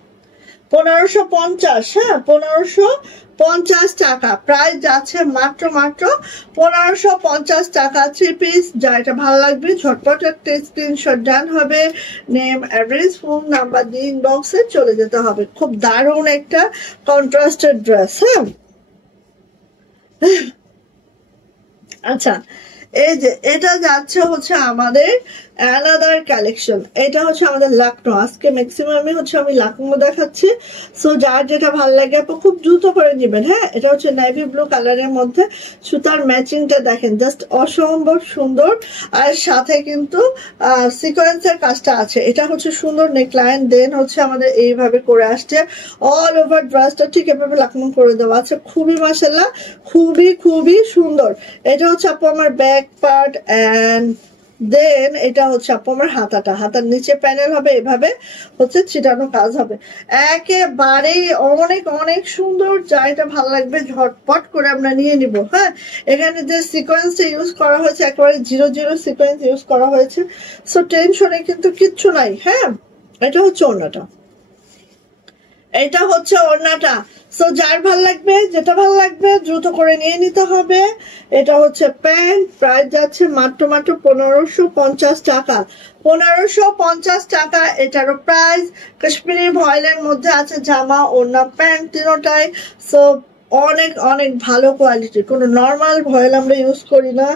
1550। হ্যাঁ, 1550 টাকা প্রাইস যাচ্ছে, মাত্র 1550 টাকা। 3 পিস, যা এটা ভালো লাগবে ঝটপট একটা স্ক্রিনশট ডান হবে, নেম অ্যাড্রেস ফোন নাম্বার দিয়ে ইনবক্সে চলে যেতে হবে। খুব দারুণ একটা কন্ট্রাস্টেড ড্রেস। হ্যাঁ, আচ্ছা এই যে এটা যাচ্ছে হচ্ছে আমাদের অ্যানাদার কালেকশন। এটা হচ্ছে আমাদের লাকনো। আজকে ম্যাক্সিমামই হচ্ছে আমি লাকনো দেখাচ্ছি। সো যার যেটা ভালো লাগে আপু খুব দ্রুত করে নেবেন। হ্যাঁ, এটা হচ্ছে নেভি ব্লু কালারের মধ্যে, সুতার ম্যাচিংটা দেখেন জাস্ট অসম্ভব সুন্দর। আর সাথে কিন্তু সিকোয়েন্সের কাজটা আছে। এটা হচ্ছে সুন্দর নেকলাইন, দেন হচ্ছে আমাদের এইভাবে করে আসছে অল ওভার ড্রেসটা ঠিক এভাবে লাকনো করে দেওয়া আছে। খুবই মাশাআল্লাহ, খুবই সুন্দর। এটা হচ্ছে আপু আমার ব্যাক পার্ট। এন্ড দেন এটা হচ্ছে আপু আমার হাতার নিচে প্যানেল হবে, এভাবে হচ্ছে ছিটানো কাজ হবে। একেবারে অনেক সুন্দর। যা এটা ভালো লাগবে ঝটপট করে আমরা নিয়ে নিব। হ্যাঁ, এখানে যে সিকোয়েন্সটা ইউজ করা হয়েছে একেবারে 0 সিকোয়েন্স ইউজ করা হয়েছে। সো টেনশনে কিন্তু কিচ্ছু নাই। হ্যাঁ, এটা হচ্ছে ওড়নাটা, এটা হচ্ছে ওড়নাটা। সো যার ভাল লাগবে, যেটা ভাল লাগবে দ্রুত করে নিয়ে নিতে হবে। এটা হচ্ছে প্যান্ট, প্রাইস যাচ্ছে মাত্র 1550 টাকা। 1550 টাকা এটারও প্রাইস। কাশ্মীরি ভয়েলের মধ্যে আছে জামা ওড়না প্যান্ট তিনোটাই। সো অনেক ভালো কোয়ালিটির, কোনো নর্মাল ভয়েল আমরা ইউজ করি না।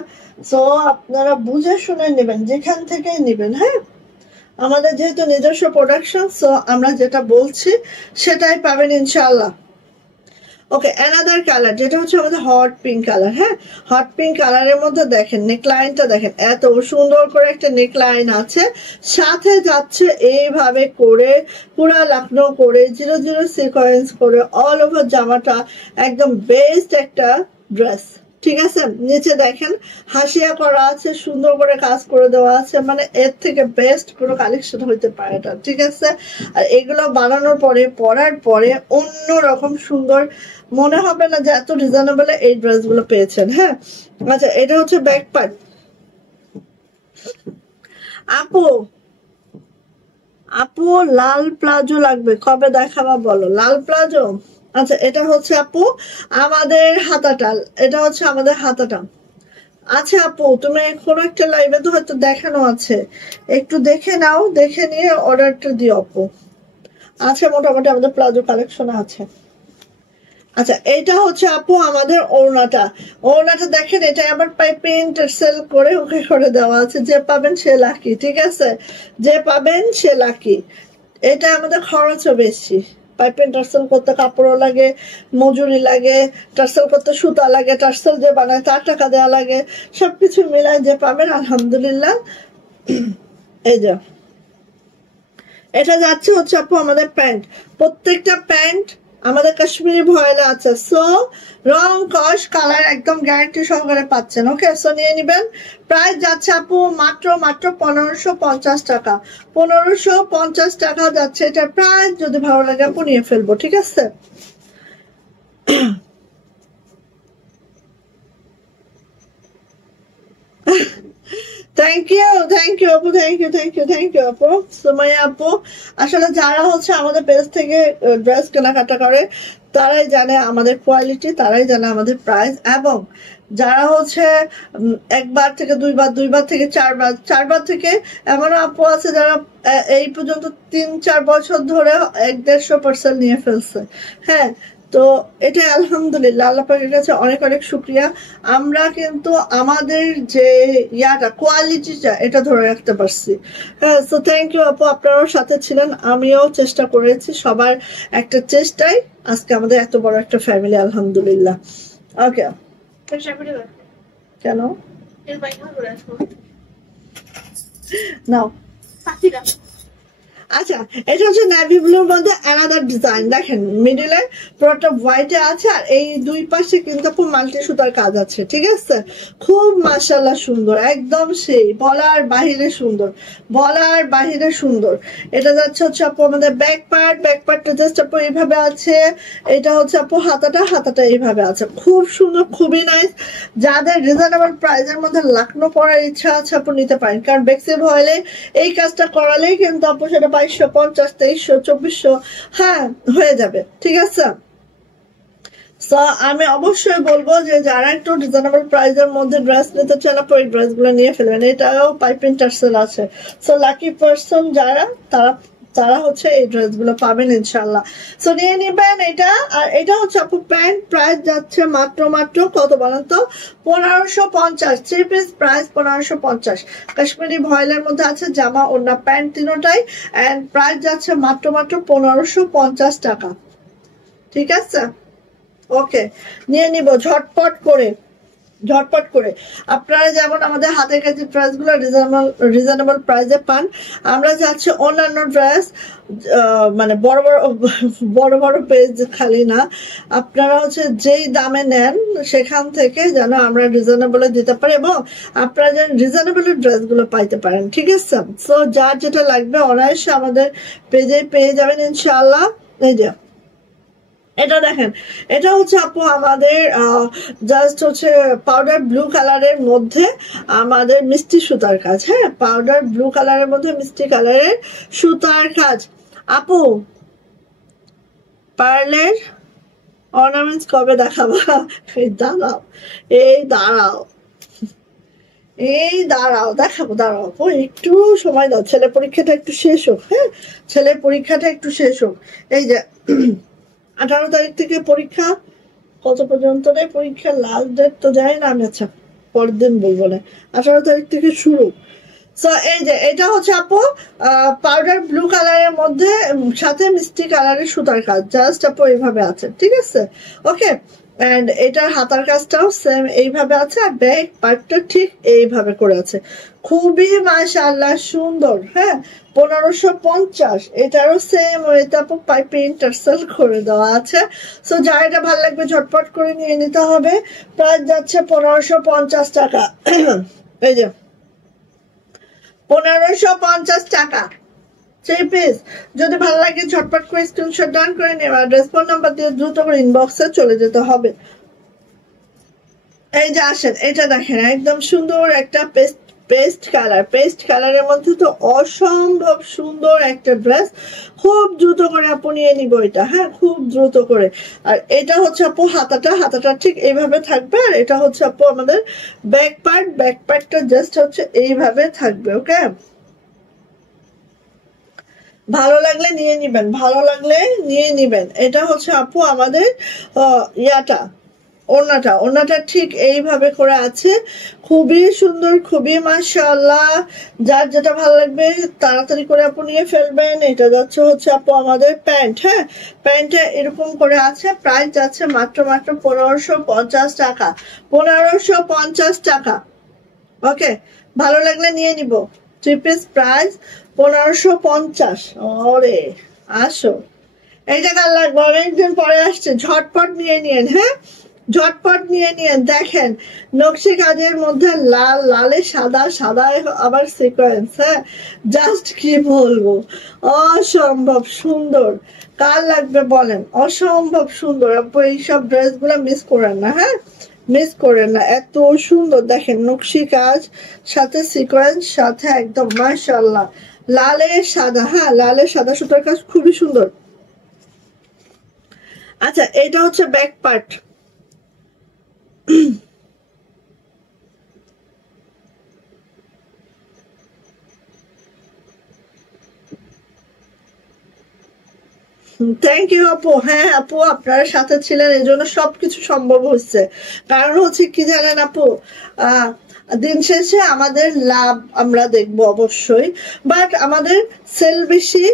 সো আপনারা বুঝে শুনে নেবেন, যেখান থেকেই নেবেন। হ্যাঁ, আমাদের যেহেতু নিজস্ব প্রোডাকশন, সো আমরা যেটা বলছি সেটাই পাবেন ইনশাআল্লাহ। ওকে, অ্যানাদার কালার যেটা হচ্ছে আমাদের হট পিঙ্ক কালার। হ্যাঁ, হট পিঙ্ক কালারের মধ্যে দেখেন নেকলাইনটা দেখেন, এত সুন্দর করে একটা নেকলাইন আছে। সাথে যাচ্ছে এইভাবে করে পুরা লাকনো করে 0 সিকোয়েন্স করে অল ওভার জামাটা একদম বেস্ট একটা ড্রেস। ঠিক আছে, নিচে দেখেন হাসিয়া করা আছে, সুন্দর করে কাজ করে দেওয়া আছে। মানে এর থেকে বেস্ট কোনো কালেকশন হইতে পারে না। ঠিক আছে, আর এগুলো বানানোর পরে পরার পরে অন্য রকম সুন্দর মনে হবে না যে এত রিজনেবল এই ড্রেসগুলো পেয়েছেন। হ্যাঁ, আচ্ছা এটা হচ্ছে ব্যাক পার্ট। আপু লাল প্লাজো লাগবে, কবে দেখাবা বলো? লাল প্লাজো, আচ্ছা এটা হচ্ছে আপু আমাদের হাতাটা। এটা হচ্ছে আমাদের হাতাটা। আচ্ছা আপু, তুমি কোনো একটা লাইভে তো হয়তো দেখানো আছে, একটু দেখে নাও, দেখে নিয়ে অর্ডারটা দিও আপু। আচ্ছা, মোটামুটি আমাদের প্লাজো কালেকশন আছে। আচ্ছা, এটা হচ্ছে আপু আমাদের ওড়নাটা দেখেন, এটা আবার পাইপিং টার্সেল করে ওকে করে দেওয়া আছে। যে পাবেন সে লাকি। ঠিক আছে, যে পাবেন সে লাকি। এটা আমাদের খরচও বেশি, পাইপিং টার্সেল করতে কাপড়ও লাগে, মজুরি লাগে, টার্সেল করতে সুতা লাগে, টার্সেল যে বানায় তার টাকা দেওয়া লাগে। সবকিছু মিলায় যে পাবেন আলহামদুলিল্লাহ। এই যে এটা যাচ্ছে হচ্ছে আপু আমাদের প্যান্ট। প্রত্যেকটা প্যান্ট আমাদের কাশ্মীরি ভয়েলে আছে। সো রং কস কালার একদম গ্যারান্টি সহকারে পাচ্ছেন। ওকে, সো নিয়ে নিবেন। প্রাইস যাচ্ছে আপু মাত্র 1550 টাকা। 1550 টাকা যাচ্ছে এটার প্রাইস। যদি ভালো লাগে আপু নিয়ে ফেলবো। ঠিক আছে, থ্যাংক ইউ আপু, থ্যাংক ইউ আপু, সুমাইয়া আপু। আসলে যারা হচ্ছে আমাদের পেজ থেকে ড্রেস কেনাকাটা করে তারাই জানে আমাদের কোয়ালিটি, তারাই জানে আমাদের প্রাইস। এবং যারা হচ্ছে একবার থেকে দুইবার থেকে চারবার থেকে এমনও আপু আছে যারা এই পর্যন্ত 3-4 বছর ধরে 100-150% নিয়ে ফেলছে। হ্যাঁ, তো এটা আলহামদুলিল্লাহ, আল্লাহ পাকের কাছে অনেক অনেক শুক্রিয়া। আমরা কিন্তু আমাদের যে কোয়ালিটিটা এটা ধরে রাখতে পারছি। হ্যাঁ, সো থ্যাংক ইউ আপু, আপনারাও সাথে ছিলেন, আমিও চেষ্টা করেছি, সবার একটা চেষ্টায় আজকে আমাদের এত বড় একটা ফ্যামিলি আলহামদুলিল্লাহ। ওকে, কেন নাও। আচ্ছা, এটা হচ্ছে নেভি ব্লুর মধ্যে অ্যানাদার ডিজাইন। দেখেন মিডিলে পুরোটা হোয়াইটে আছে, আর এই দুই পাশে কিন্তু খুব মাল্টি সুতার কাজ আছে। ঠিক আছে, খুব মাশাআল্লাহ সুন্দর, একদম সেই বলার বাহিরে সুন্দর, বলার বাহিরে সুন্দর। এটা যাচ্ছে হচ্ছে আপু আমাদের ব্যাক পার্টটা জাস্ট আপু এইভাবে আছে। এটা হচ্ছে আপু হাতাটা এইভাবে আছে, খুব সুন্দর, খুবই নাইস। যাদের রিজনেবল প্রাইসের মধ্যে লাকনো পরার ইচ্ছা আছে আপু নিতে পারেন, কারণ বেক্সি ভয়েলে এই কাজটা করালেই কিন্তু আপু সেটা 2250, 2300, 2400 হ্যাঁ হয়ে যাবে। ঠিক আছে, সো আমি অবশ্যই বলবো যে যারা একটু রিজনেবল প্রাইসের মধ্যে ড্রেস নিতে চান আপু এই ড্রেসগুলো নিয়ে ফেলবেন। এটাও পাইপিং টার্সেল আছে, সো লাকি পার্সন যারা তারা হচ্ছে এই ড্রেসগুলো পাবেন ইনশাল্লাহ। সো নিয়ে নিবেন এটা। আর এটা হচ্ছে আপু প্যান্ট, প্রাইস যাচ্ছে মাত্র কত বলেন তো, 1550। 3 পিস প্রাইস 1550। কাশ্মীরি ভয়েলের মধ্যে আছে জামা ওড়না প্যান্ট তিনোটাই, এন্ড প্রাইস যাচ্ছে মাত্র 1550 টাকা। ঠিক আছে, ওকে, নিয়ে নিব ঝটপট করে। আপনারা যেমন আমাদের হাতের কাছে ড্রেসগুলো রিজনেবল প্রাইসে পান, আমরা যাচ্ছি অন্যান্য ড্রেস মানে বড় বড় পেজ খালি না, আপনারা হচ্ছে যেই দামে নেন সেখান থেকে যেন আমরা রিজনেবলে দিতে পারি এবং আপনারা যেন রিজনেবল ড্রেসগুলো পাইতে পারেন। ঠিক আছে, সো যার যেটা লাগবে অনায়াসে আমাদের পেজে পেয়ে যাবেন ইনশাআল্লাহ। এই যে এটা দেখেন, এটা হচ্ছে আপু আমাদের জাস্ট হচ্ছে পাউডার ব্লু কালারের মধ্যে আমাদের মিষ্টি সুতার কাজ। হ্যাঁ, পাউডার ব্লু কালারের মধ্যে মিষ্টি কালারের সুতার কাজ। আপু পার্লের অর্নামেন্টস কবে দেখাবা? এই দাঁড়াও দেখাবো, দাঁড়াও আপু একটু সময় দাও, ছেলে পরীক্ষাটা একটু শেষ হোক। হ্যাঁ, ছেলের পরীক্ষাটা একটু শেষ হোক। এই যে 18 তারিখ থেকে পরীক্ষা, কত পর্যন্ত রে পরীক্ষা, লাস্ট ডেট তো জানি না আমি, আচ্ছা পরের দিন বলবো না, 18 তারিখ থেকে শুরু। সো এই যে এটা হচ্ছে আপু পাউডার ব্লু কালারের মধ্যে সাথে মিষ্টি কালারের সুতার কাজ, জাস্ট আপু এইভাবে আছে। ঠিক আছে, ওকে, এন্ড এটার হাতার কাজটাও সেম এইভাবে আছে, আর ব্যাক পার্টটা ঠিক এইভাবে করে আছে, খুবই মাশাআল্লাহ সুন্দর। হ্যাঁ, 1550। এটারও সেম ওইটা আপু পাইপিং টার্সেল করে দেওয়া আছে। সো যার এটা ভালো লাগবে ঝটপট করে নিয়ে নিতে হবে। প্রাইস যাচ্ছে 1550 টাকা। এই যে 1550 টাকা 3 পিস। যদি ভালো লাগে ঝটপট করে স্ক্রিনশট ডান করে নেওয়া, অ্যাড্রেস ফোন নাম্বার দিয়ে দ্রুত করে ইনবক্সে চলে যেতে হবে। এই যে আসেন, এটা দেখেন একদম সুন্দর একটা পেস্ট কালারের মধ্যে তো অসম্ভব সুন্দর একটা ড্রেস, খুব দ্রুত করে আপু নিয়ে নিব এটা। হ্যাঁ, খুব দ্রুত করে। আর এটা হচ্ছে আপু হাতাটা ঠিক এইভাবে থাকবে, আর এটা হচ্ছে আপু আমাদের ব্যাক পার্টটা জাস্ট হচ্ছে এইভাবে থাকবে। ওকে, ভালো লাগলে নিয়ে নিবেন। এটা হচ্ছে আপু আমাদের ওড়নাটা ঠিক এইভাবে করে আছে, খুবই সুন্দর, খুবই মাশাআল্লাহ। যার যেটা ভালো লাগবে তাড়াতাড়ি করে আপু নিয়ে ফেলবেন। এটা যাচ্ছে হচ্ছে আপু আমাদের প্যান্ট। হ্যাঁ, প্যান্টে এরকম করে আছে, প্রাইস যাচ্ছে মাত্র 1550 টাকা। 1550 টাকা। ওকে, ভালো লাগলে নিয়ে নিব। 3 পিস প্রাইস 1550। ওরে আসো, এইটা কার লাগবে, অনেকদিন পরে আসছে, ঝটপট নিয়ে নিয়েন। হ্যাঁ, ঝটপট নিয়ে নিয়েন। দেখেন নকশি কাজের মধ্যে লালে সাদা আবার সিকোয়েন্স। হ্যাঁ, জাস্ট কি বলবো, অসম্ভব সুন্দর। কার লাগবে বলেন, অসম্ভব সুন্দর আপু। এইসব ড্রেসগুলো মিস করেন না। হ্যাঁ, মিস করেন না, এত সুন্দর। দেখেন নকশি কাজ সাথে সিকোয়েন্স সাথে একদম মাশাআল্লাহ লালে সাদা। হ্যাঁ, লালে সাদা সুতার কাজ খুবই সুন্দর। আচ্ছা এটা হচ্ছে ব্যাক পার্ট। থ্যাংক ইউ আপু। হ্যাঁ আপু আপনারা সাথে ছিলেন এই জন্য সবকিছু সম্ভব হচ্ছে। কারণ হচ্ছে কি জানেন আপু, দিন শেষে আমাদের লাভ আমরা দেখবো অবশ্যই, বাট আমাদের সেল বেশি,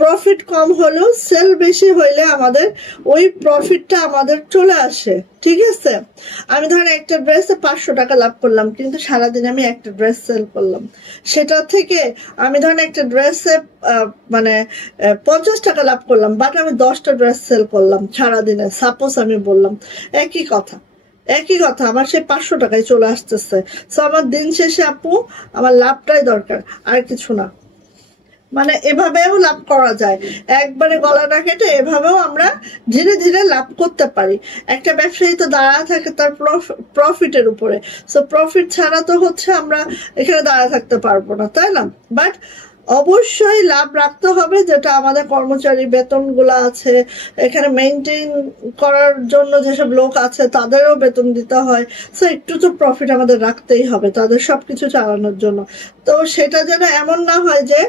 প্রফিট কম হলেও সেল বেশি হইলে আমাদের ওই প্রফিটটা আমাদের চলে আসে। ঠিক আছে, আমি ধরেন একটা ড্রেসে 500 টাকা লাভ করলাম, কিন্তু সারাদিন আমি একটা ড্রেস সেল করলাম, সেটা থেকে আমি ধরেন একটা ড্রেসে মানে 50 টাকা লাভ করলাম, বাট আমি 10টা ড্রেস সেল করলাম সারাদিনে, সাপোজ আমি বললাম, একই কথা একই কথা, আমার সেই 500 টাকায় চলে আসতেছে। সো আমার দিন শেষে আপু আমার লাভটাই দরকার, আর কিছু না। মানে এভাবেও লাভ করা যায়, একবারে গলা না কেটে এভাবেও আমরা ধীরে ধীরে লাভ করতে পারি। একটা ব্যবসায়ী তো দাঁড়া থাকে তার প্রফিটের উপরে, সো প্রফিট ছাড়া তো হচ্ছে আমরা এখানে দাঁড়া থাকতে পারবো না, তাই না? বাট অবশ্যই লাভ রাখতে হবে, যেটা আমাদের কর্মচারী বেতনগুলো আছে, এখানে মেনটেন করার জন্য যেসব লোক আছে তাদেরও বেতন দিতে হয়, সো একটু তো প্রফিট আমাদের রাখতেই হবে তাদের সবকিছু চালানোর জন্য। তো সেটা যেন এমন না হয় যে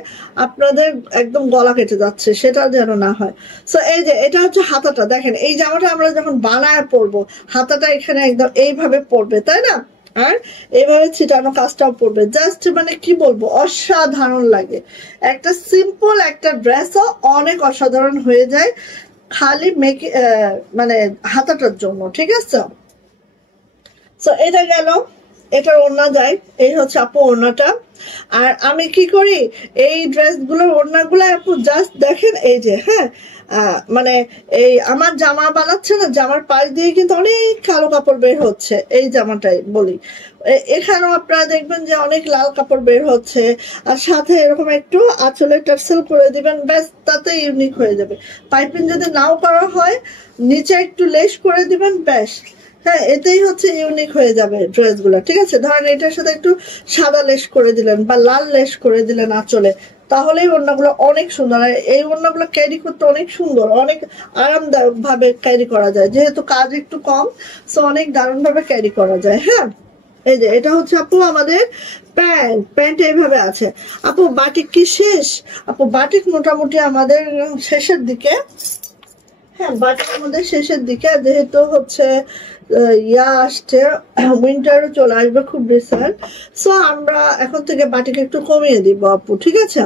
আপনাদের একদম গলা কেটে যাচ্ছে, সেটা যেন না হয়। সো এই যে এটা হচ্ছে হাতাটা, দেখেন এই জামাটা আমরা যখন বানায় পরবো হাতাটা এখানে একদম এইভাবে পড়বে, তাই না? আর এইভাবে ছিটানো কাজটাও পড়বে, জাস্ট মানে কি বলবো, অসাধারণ লাগে। একটা সিম্পল একটা ড্রেসও অনেক অসাধারণ হয়ে যায় খালি মানে হাতাটার জন্য। ঠিক আছে, সো এটা গেল, এটার ওড়না যায়, এই হচ্ছে আপু ওড়নাটা। আর আমি কি করি, এই ড্রেসগুলোর ওড়নাগুলো আপু জাস্ট দেখেন, এই যে হ্যাঁ মানে এই আমার জামা বানাচ্ছে না, জামার পাশ দিয়ে কিন্তু অনেক কালো কাপড় বের হচ্ছে, এই জামাটাই বলি, এখানেও আপনারা দেখবেন যে অনেক লাল কাপড় বের হচ্ছে, আর সাথে এরকম একটু আঁচলে টার্সেল করে দিবেন, ব্যাস তাতে ইউনিক হয়ে যাবে। পাইপিং যদি নাও করা হয় নিচে একটু লেস করে দিবেন, ব্যাস হ্যাঁ এতেই হচ্ছে ইউনিক হয়ে যাবে ড্রেসগুলো। ঠিক আছে, ধরেন এটার সাথে একটু সাদা লেস করে দিলেন বা লাল লেস করে দিলেন আঁচলে, তাহলেই ওড়নাগুলো অনেক সুন্দর। আর এই ওড়নাগুলো ক্যারি করতে অনেক সুন্দর, অনেক আরামদায়ক ভাবে ক্যারি করা যায়, যেহেতু কাজ একটু কম, সো অনেক দারুণ ভাবে ক্যারি করা যায়। হ্যাঁ এই যে এটা হচ্ছে আপু আমাদের প্যান্ট এইভাবে আছে। আপু বাটিক কি শেষ? আপু বাটিক মোটামুটি আমাদের শেষের দিকে, হ্যাঁ বাটিক আমাদের শেষের দিকে, যেহেতু হচ্ছে ইয়া আসছে, উইন্টারও চলে আসবে খুব রিসেন্ট, সো আমরা এখন থেকে বাটিক একটু কমিয়ে দিব আপু। ঠিক আছে,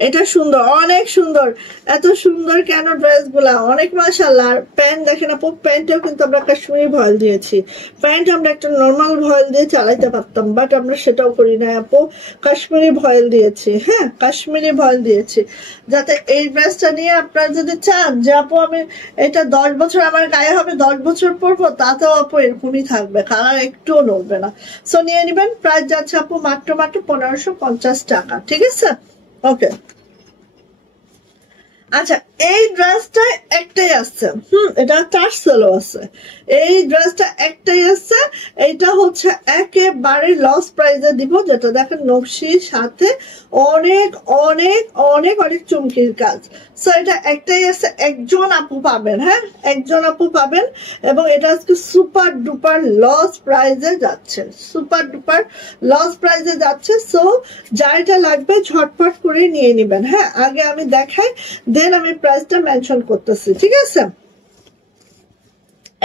এটা সুন্দর, অনেক সুন্দর, এত সুন্দর কেন ড্রেস গুলা, অনেক মাশাআল্লাহ। প্যান্ট দেখেন আপু, প্যান্টেও কিন্তু আমরা কাশ্মীরি ভয়েল দিয়েছি, প্যান্ট আমরা একটা নর্মাল ভয়েল দিয়ে চালাইতে পারতাম, বাট আমরা সেটাও করি না আপু, কাশ্মীরি ভয়েল দিয়েছি। হ্যাঁ কাশ্মীরি ভয়েল দিয়েছি, যাতে এই ড্রেসটা নিয়ে আপনারা যদি চান যে আপু আমি এটা 10 বছর আমার গায়ে হবে, 10 বছর পরবো, তাতেও আপু এরকমই থাকবে, কালার একটুও নড়বে না। সো নিয়ে নিবেন, প্রাইস যাচ্ছে আপু মাত্র 1550 টাকা। ঠিক আছে, ওকে। আচ্ছা এই ড্রেসটা একটাই আছে, এটা টার্সেলও আছে, এই ড্রেসটা একটাই আছে, এইটা হচ্ছে একেবারে লস প্রাইসে দিব, যেটা দেখেন নকশির সাথে অনেক অনেক অনেক অনেক চুমকির কাজ। সো এটা একটাই আছে, একজন আপু পাবেন, হ্যাঁ একজন আপু পাবেন, এবং এটা আজকে সুপার ডুপার লস প্রাইসে যাচ্ছে, সুপার ডুপার লস প্রাইসে যাচ্ছে। সো যার এটা লাগবে ঝটপট করে নিয়ে নেবেন। হ্যাঁ আগে আমি দেখাই, দেন আমি প্রাইসটা মেনশন করতেছি। ঠিক আছে,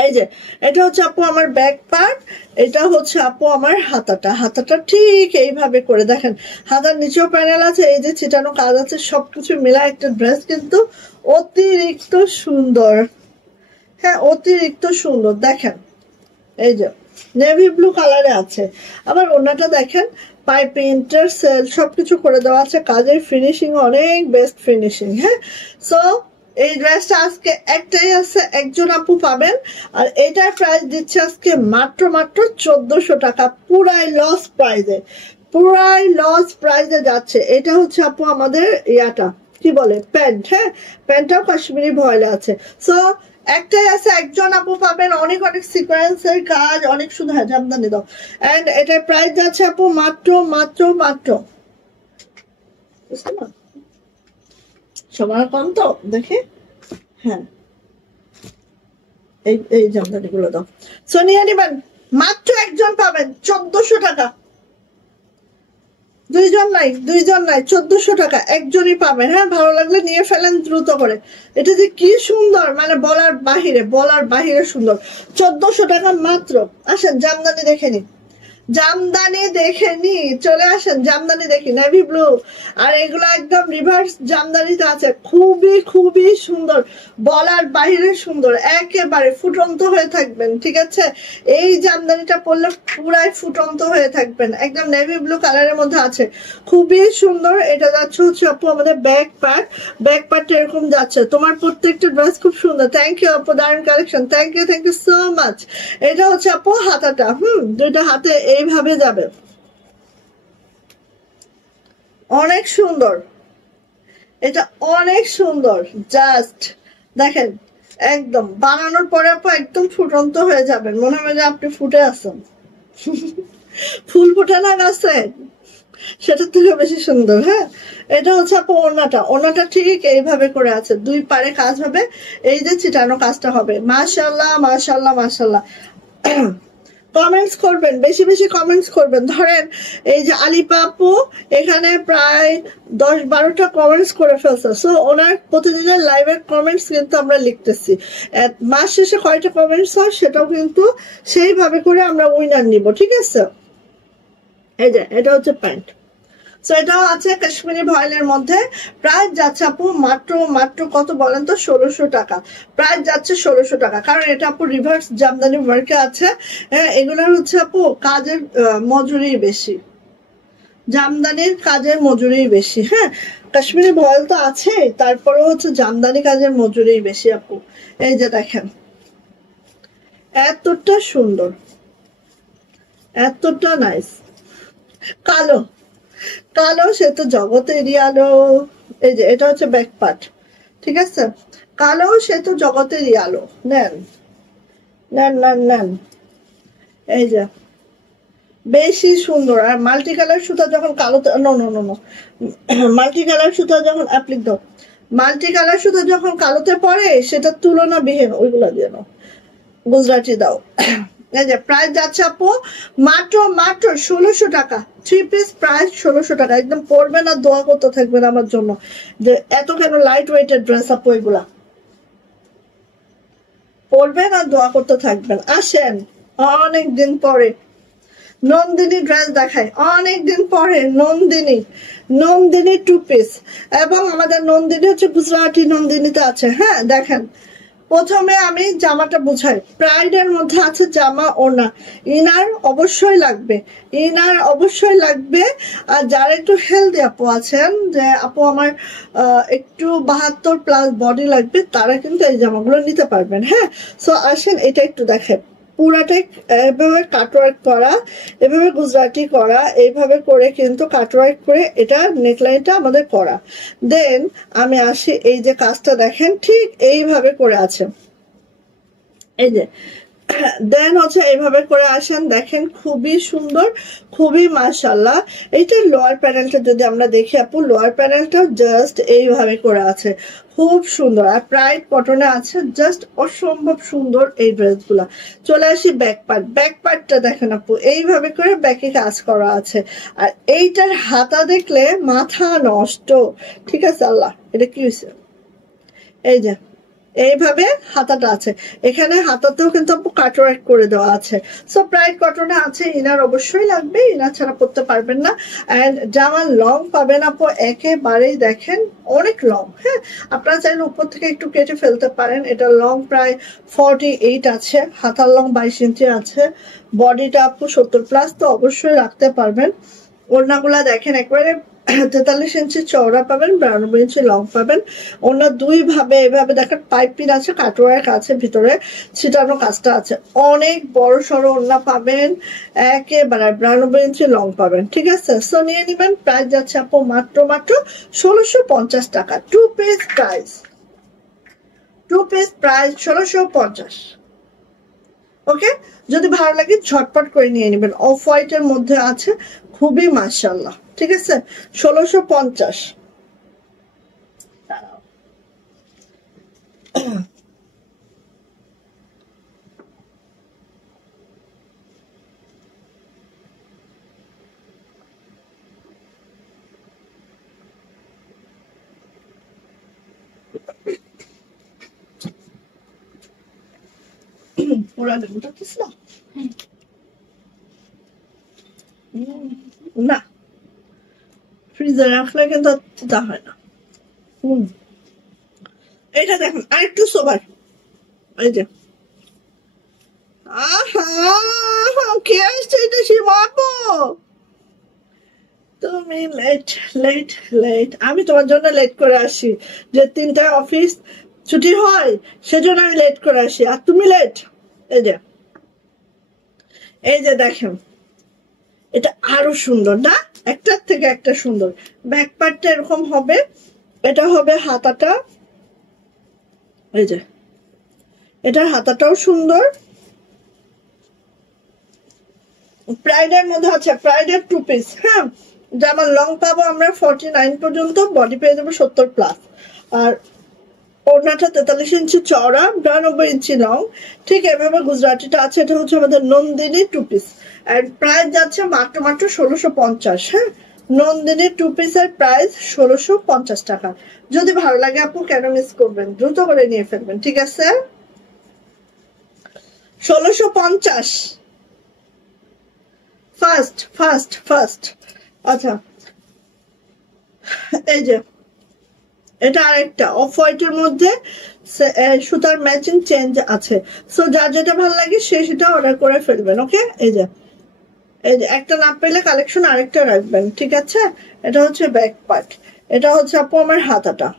এই যে এটা হচ্ছে আপু আমার ব্যাক পার্ট, এটা হচ্ছে আপু আমার হাতাটা, হাতাটা ঠিক এইভাবে করে দেখেন, হাতার নিচেও প্যানেল আছে, এই যে ছিটানো কাজ আছে, সবকিছু মিলা একটা ড্রেস কিন্তু অতিরিক্ত সুন্দর। হ্যাঁ অতিরিক্ত সুন্দর, দেখেন এই যে নেভি ব্লু কালারে আছে, আবার ওনাটা দেখেন পাইপিং টার্সেল সবকিছু করে দেওয়া আছে, কাজের ফিনিশিং অনেক বেস্ট ফিনিশিং। হ্যাঁ সো এই ড্রেসটা আজকে একটাই আছে, একজন আপু পাবেন, আর এটার প্রাইস দিচ্ছে আজকে মাত্র 1400 টাকা, পুরাই লস প্রাইজে, পুরাই লস প্রাইজে যাচ্ছে। এটা হচ্ছে আপু আমাদের ইয়াটা কি বলে প্যান্ট, হ্যাঁ প্যান্টটাও কাশ্মীরি ভয়েলে আছে। সো একটাই আছে, একজন আপু পাবেন, অনেক অনেক সিকোয়েন্সের কাজ, অনেক শুধু হ্যাঁ জামদানি দাও, এন্ড এটার প্রাইস যাচ্ছে আপু মাত্র মাত্র মাত্র, বুঝতে না সময় কম তো দেখে, হ্যাঁ এই এই জামদানি গুলো দাও। সোনিয়া নিবেন, মাত্র একজন পাবেন 1400 টাকা। দুইজন নাই 1400 টাকা একজনই পাবেন। হ্যাঁ, ভালো লাগলে নিয়ে ফেলেন দ্রুত করে। এটা যে কি সুন্দর, মানে বলার বাহিরে সুন্দর। 1400 টাকা মাত্র। আসেন জামদানি দেখে নি, জামদানি দেখে নি, চলে আসেন জামদানি দেখি। নেভি ব্লু, আর এগুলো একদম রিভার্স জামদানিতে আছে, খুবই সুন্দর, বলার বাহিরে সুন্দর, একেবারে ফুটন্ত হয়ে থাকবেন। ঠিক আছে, এই জামদানিটা পরলে পুরাই ফুটন্ত হয়ে থাকবেন। একদম নেভি ব্লু কালারের মধ্যে আছে, খুবই সুন্দর। এটা যাচ্ছে হচ্ছে আপু আমাদের ব্যাক পার্ট এরকম যাচ্ছে। তোমার প্রত্যেকটা ড্রেস খুব সুন্দর। থ্যাংক ইউ আপু, দারুণ collection. Thank you so much. এটা হচ্ছে আপু হাতাটা, দুইটা হাতে এইভাবে যাবে, অনেক সুন্দর। এটা অনেক সুন্দর, জাস্ট দেখেন, একদম বানানোর পরে আপু একদম ফুটন্ত হয়ে যাবেন, মনে হবে যে আপনি ফুটে আছেন। ফুল ফুটে না গাছে, সেটার থেকে বেশি সুন্দর। হ্যাঁ, এটা হচ্ছে আপু ওড়নাটা ঠিক এইভাবে করে আছে, দুই পারে কাজ হবে, এই যে ছিটানো কাজটা হবে। মাশাআল্লাহ মাশাআল্লাহ মাশাআল্লাহ। কমেন্টস করবেন, বেশি কমেন্টস করবেন। ধরেন এই যে আলিপা আপু এখানে প্রায় 10-12টা কমেন্টস করে ফেলছে, সো ওনার প্রতিদিনের লাইভের কমেন্টস কিন্তু আমরা লিখতেছি। মাস শেষে কয়টা কমেন্টস হয় সেটাও কিন্তু সেইভাবে করে আমরা উইনার নিব। ঠিক আছে, এই যে এটা হচ্ছে প্যান্ট। সো এটাও আছে কাশ্মীরি ভয়েলের মধ্যে। প্রাইস যাচ্ছে আপু মাত্র কত বলেন তো? 1600 টাকা। প্রাইস যাচ্ছে 1600 টাকা, কারণ এটা আপু রিভার্স জামদানি ওয়ার্কে আছে। হ্যাঁ, এগুলোর হচ্ছে আপু কাজের মজুরি বেশি, জামদানির কাজের মজুরি বেশি। হ্যাঁ, কাশ্মীরি ভয়েল তো আছে, তারপরে হচ্ছে জামদানি কাজের মজুরি বেশি আপু। এই যে দেখেন, এতটা সুন্দর, এতটা নাইস। কালো সে তো জগতেরই আলো। এই যে এটা হচ্ছে ব্যাক পার্ট। ঠিক আছে, কালো সে তো জগতেরই আলো। নেন। এই যে বেশি সুন্দর। আর মাল্টি কালার সুতা যখন কালোতে, নো মাল্টি কালার সুতা যখন অ্যাপ্লিক দাও, মাল্টি কালার সুতা যখন কালোতে পড়ে সেটা তুলনাবিহীন। ওইগুলা দিয়ে নাও, গুজরাটি দাও। এই যে প্রাইস যাচ্ছে আপু মাত্র 1600 টাকা। 3 পিস প্রাইস 1600 টাকা। একদম পরবেন আর দোয়া করতে থাকবেন আমার জন্য যে এত কেন লাইট ওয়েটের ড্রেস আপু, এগুলা পরবেন আর দোয়া করতে থাকবেন। আসেন, অনেকদিন পরে নন্দিনী ড্রেস দেখায়, অনেকদিন পরে নন্দিনী 2 পিস। এবং আমাদের নন্দিনী হচ্ছে গুজরাটি নন্দিনীতে আছে। হ্যাঁ, দেখেন প্রথমে আমি জামাটা বুঝাই। প্রাইডের মধ্যে আছে জামা, ওড়না, ইনার অবশ্যই লাগবে। আর যারা একটু হেলদি আপু আছেন, যে আপু আমার একটু 72+ বডি লাগবে, তারা কিন্তু এই জামাগুলো নিতে পারবেন। হ্যাঁ, সো আসেন এটা একটু দেখেন। পুরাটাই এভাবে কাটওয়ার্ক করা, এভাবে গুজরাটি করা, এইভাবে করে কিন্তু কাটওয়ার্ক করে এটা নেকলাইনটা আমাদের করা। দেন আমি আসি, এই যে কাজটা দেখেন ঠিক এইভাবে করে আছে। এই যে দেন হচ্ছে এইভাবে করে আসেন, দেখেন খুবই সুন্দর, খুবই মাশাআল্লাহ। এইটার লোয়ার প্যানেলটা যদি আমরা দেখি আপু, লোয়ার প্যানেলটা জাস্ট এইভাবে করে আছে, খুব সুন্দর। আর প্রাইড কটনে আছে, জাস্ট অসম্ভব সুন্দর এই ড্রেসগুলা। চলে আসি ব্যাক পার্টটা দেখেন আপু, এইভাবে করে ব্যাকে কাজ করা আছে। আর এইটার হাতা দেখলে মাথা নষ্ট। ঠিক আছে, আল্লাহ এটা কি হয়েছে? এই যে এইভাবে হাতাটা আছে, এখানে হাতাতেও কিন্তু আপু কাটওয়ার্ক করে দেওয়া আছে। সো প্রাইড কটনে আছে, ইনার অবশ্যই লাগবে, ইনার ছাড়া পরতে পারবেন না। অ্যান্ড জামা লং পাবেন আপু একেবারেই, দেখেন অনেক লং। হ্যাঁ, আপনারা চাইলে উপর থেকে একটু কেটে ফেলতে পারেন। এটা লং প্রায় 48 আছে, হাতার লং 22 ইঞ্চি আছে, বডিটা আপু 70+, তো অবশ্যই রাখতে পারবেন। ওড়নাগুলা দেখেন একবারে 43 ইঞ্চি চওড়া পাবেন, 92 ইঞ্চি লং পাবেন। ওনা দুই ভাবে এভাবে দেখেন, পাইপিং আছে, কাটওয়ার্ক আছে, ভিতরে ছিটানো কাজটা আছে, অনেক বড় সড়ো ওনা পাবেন, একেবারে 92 ইঞ্চি লং পাবেন। ঠিক আছে, সো নিয়ে নিবেন। প্রাইস যাচ্ছে আপু মাত্র 1650 টাকা। 2 পিস প্রাইস 1650। ওকে, যদি ভালো লাগে ঝটপট করে নিয়ে নেবেন। অফ হোয়াইটের মধ্যে আছে, খুবই মাশাআল্লাহ। ঠিক আছে, 1650। পুরা লেবুটা কিস না, ফ্রিজে রাখলে কিন্তু তা হয় না। এটা দেখুন আরেকটু সোবার, এই যে কে আসছে? এটা সীমা আপু। তুমি লেট লেট লেট, আমি তোমার জন্য লেট করে আসি, যে 3টায় অফিস ছুটি হয় সেজন্য আমি লেট করে আসি, আর তুমি লেট। এই যে এই যে দেখেন, এটা আরো সুন্দর না, একটার থেকে একটা সুন্দর। ব্যাক পার্টটা এরকম হবে, এটা হবে হাতাটা, এই যে এটার হাতাটাও সুন্দর। প্রাইডের মধ্যে আছে, প্রাইডের 2 পিস। হ্যাঁ, জামা লং পাবো আমরা 49 পর্যন্ত, বডি পেয়ে যাবো 70+। আর ওড়নাটা 43 ইঞ্চি চওড়া, 92 ইঞ্চি লং। ঠিক এভাবে গুজরাটিটা আছে, এটা হচ্ছে আমাদের নন্দিনী 2 পিস। আর প্রাইস যাচ্ছে মাত্র 1650। হ্যাঁ, নন্দিনী 2 পিসের প্রাইস 1650 টাকা। যদি ভালো লাগে আপু কেন মিস করবেন, দ্রুত করে নিয়ে ফেলবেন, ঠিক আছে? 1650 ফার্স্ট ফার্স্ট ফার্স্ট। আচ্ছা, এই যে এটা আরেকটা অফ হোয়াইটের মধ্যে সুতার ম্যাচিং চেঞ্জ আছে। সো যার যেটা ভালো লাগে সে সেটা অর্ডার করে ফেলবেন। ওকে, এই যে একটা না পেলে কালেকশন আরেকটা রাখবেন, ঠিক আছে? এটা হচ্ছে ব্যাক পার্ট, এটা হচ্ছে আপু আমার হাতাটা।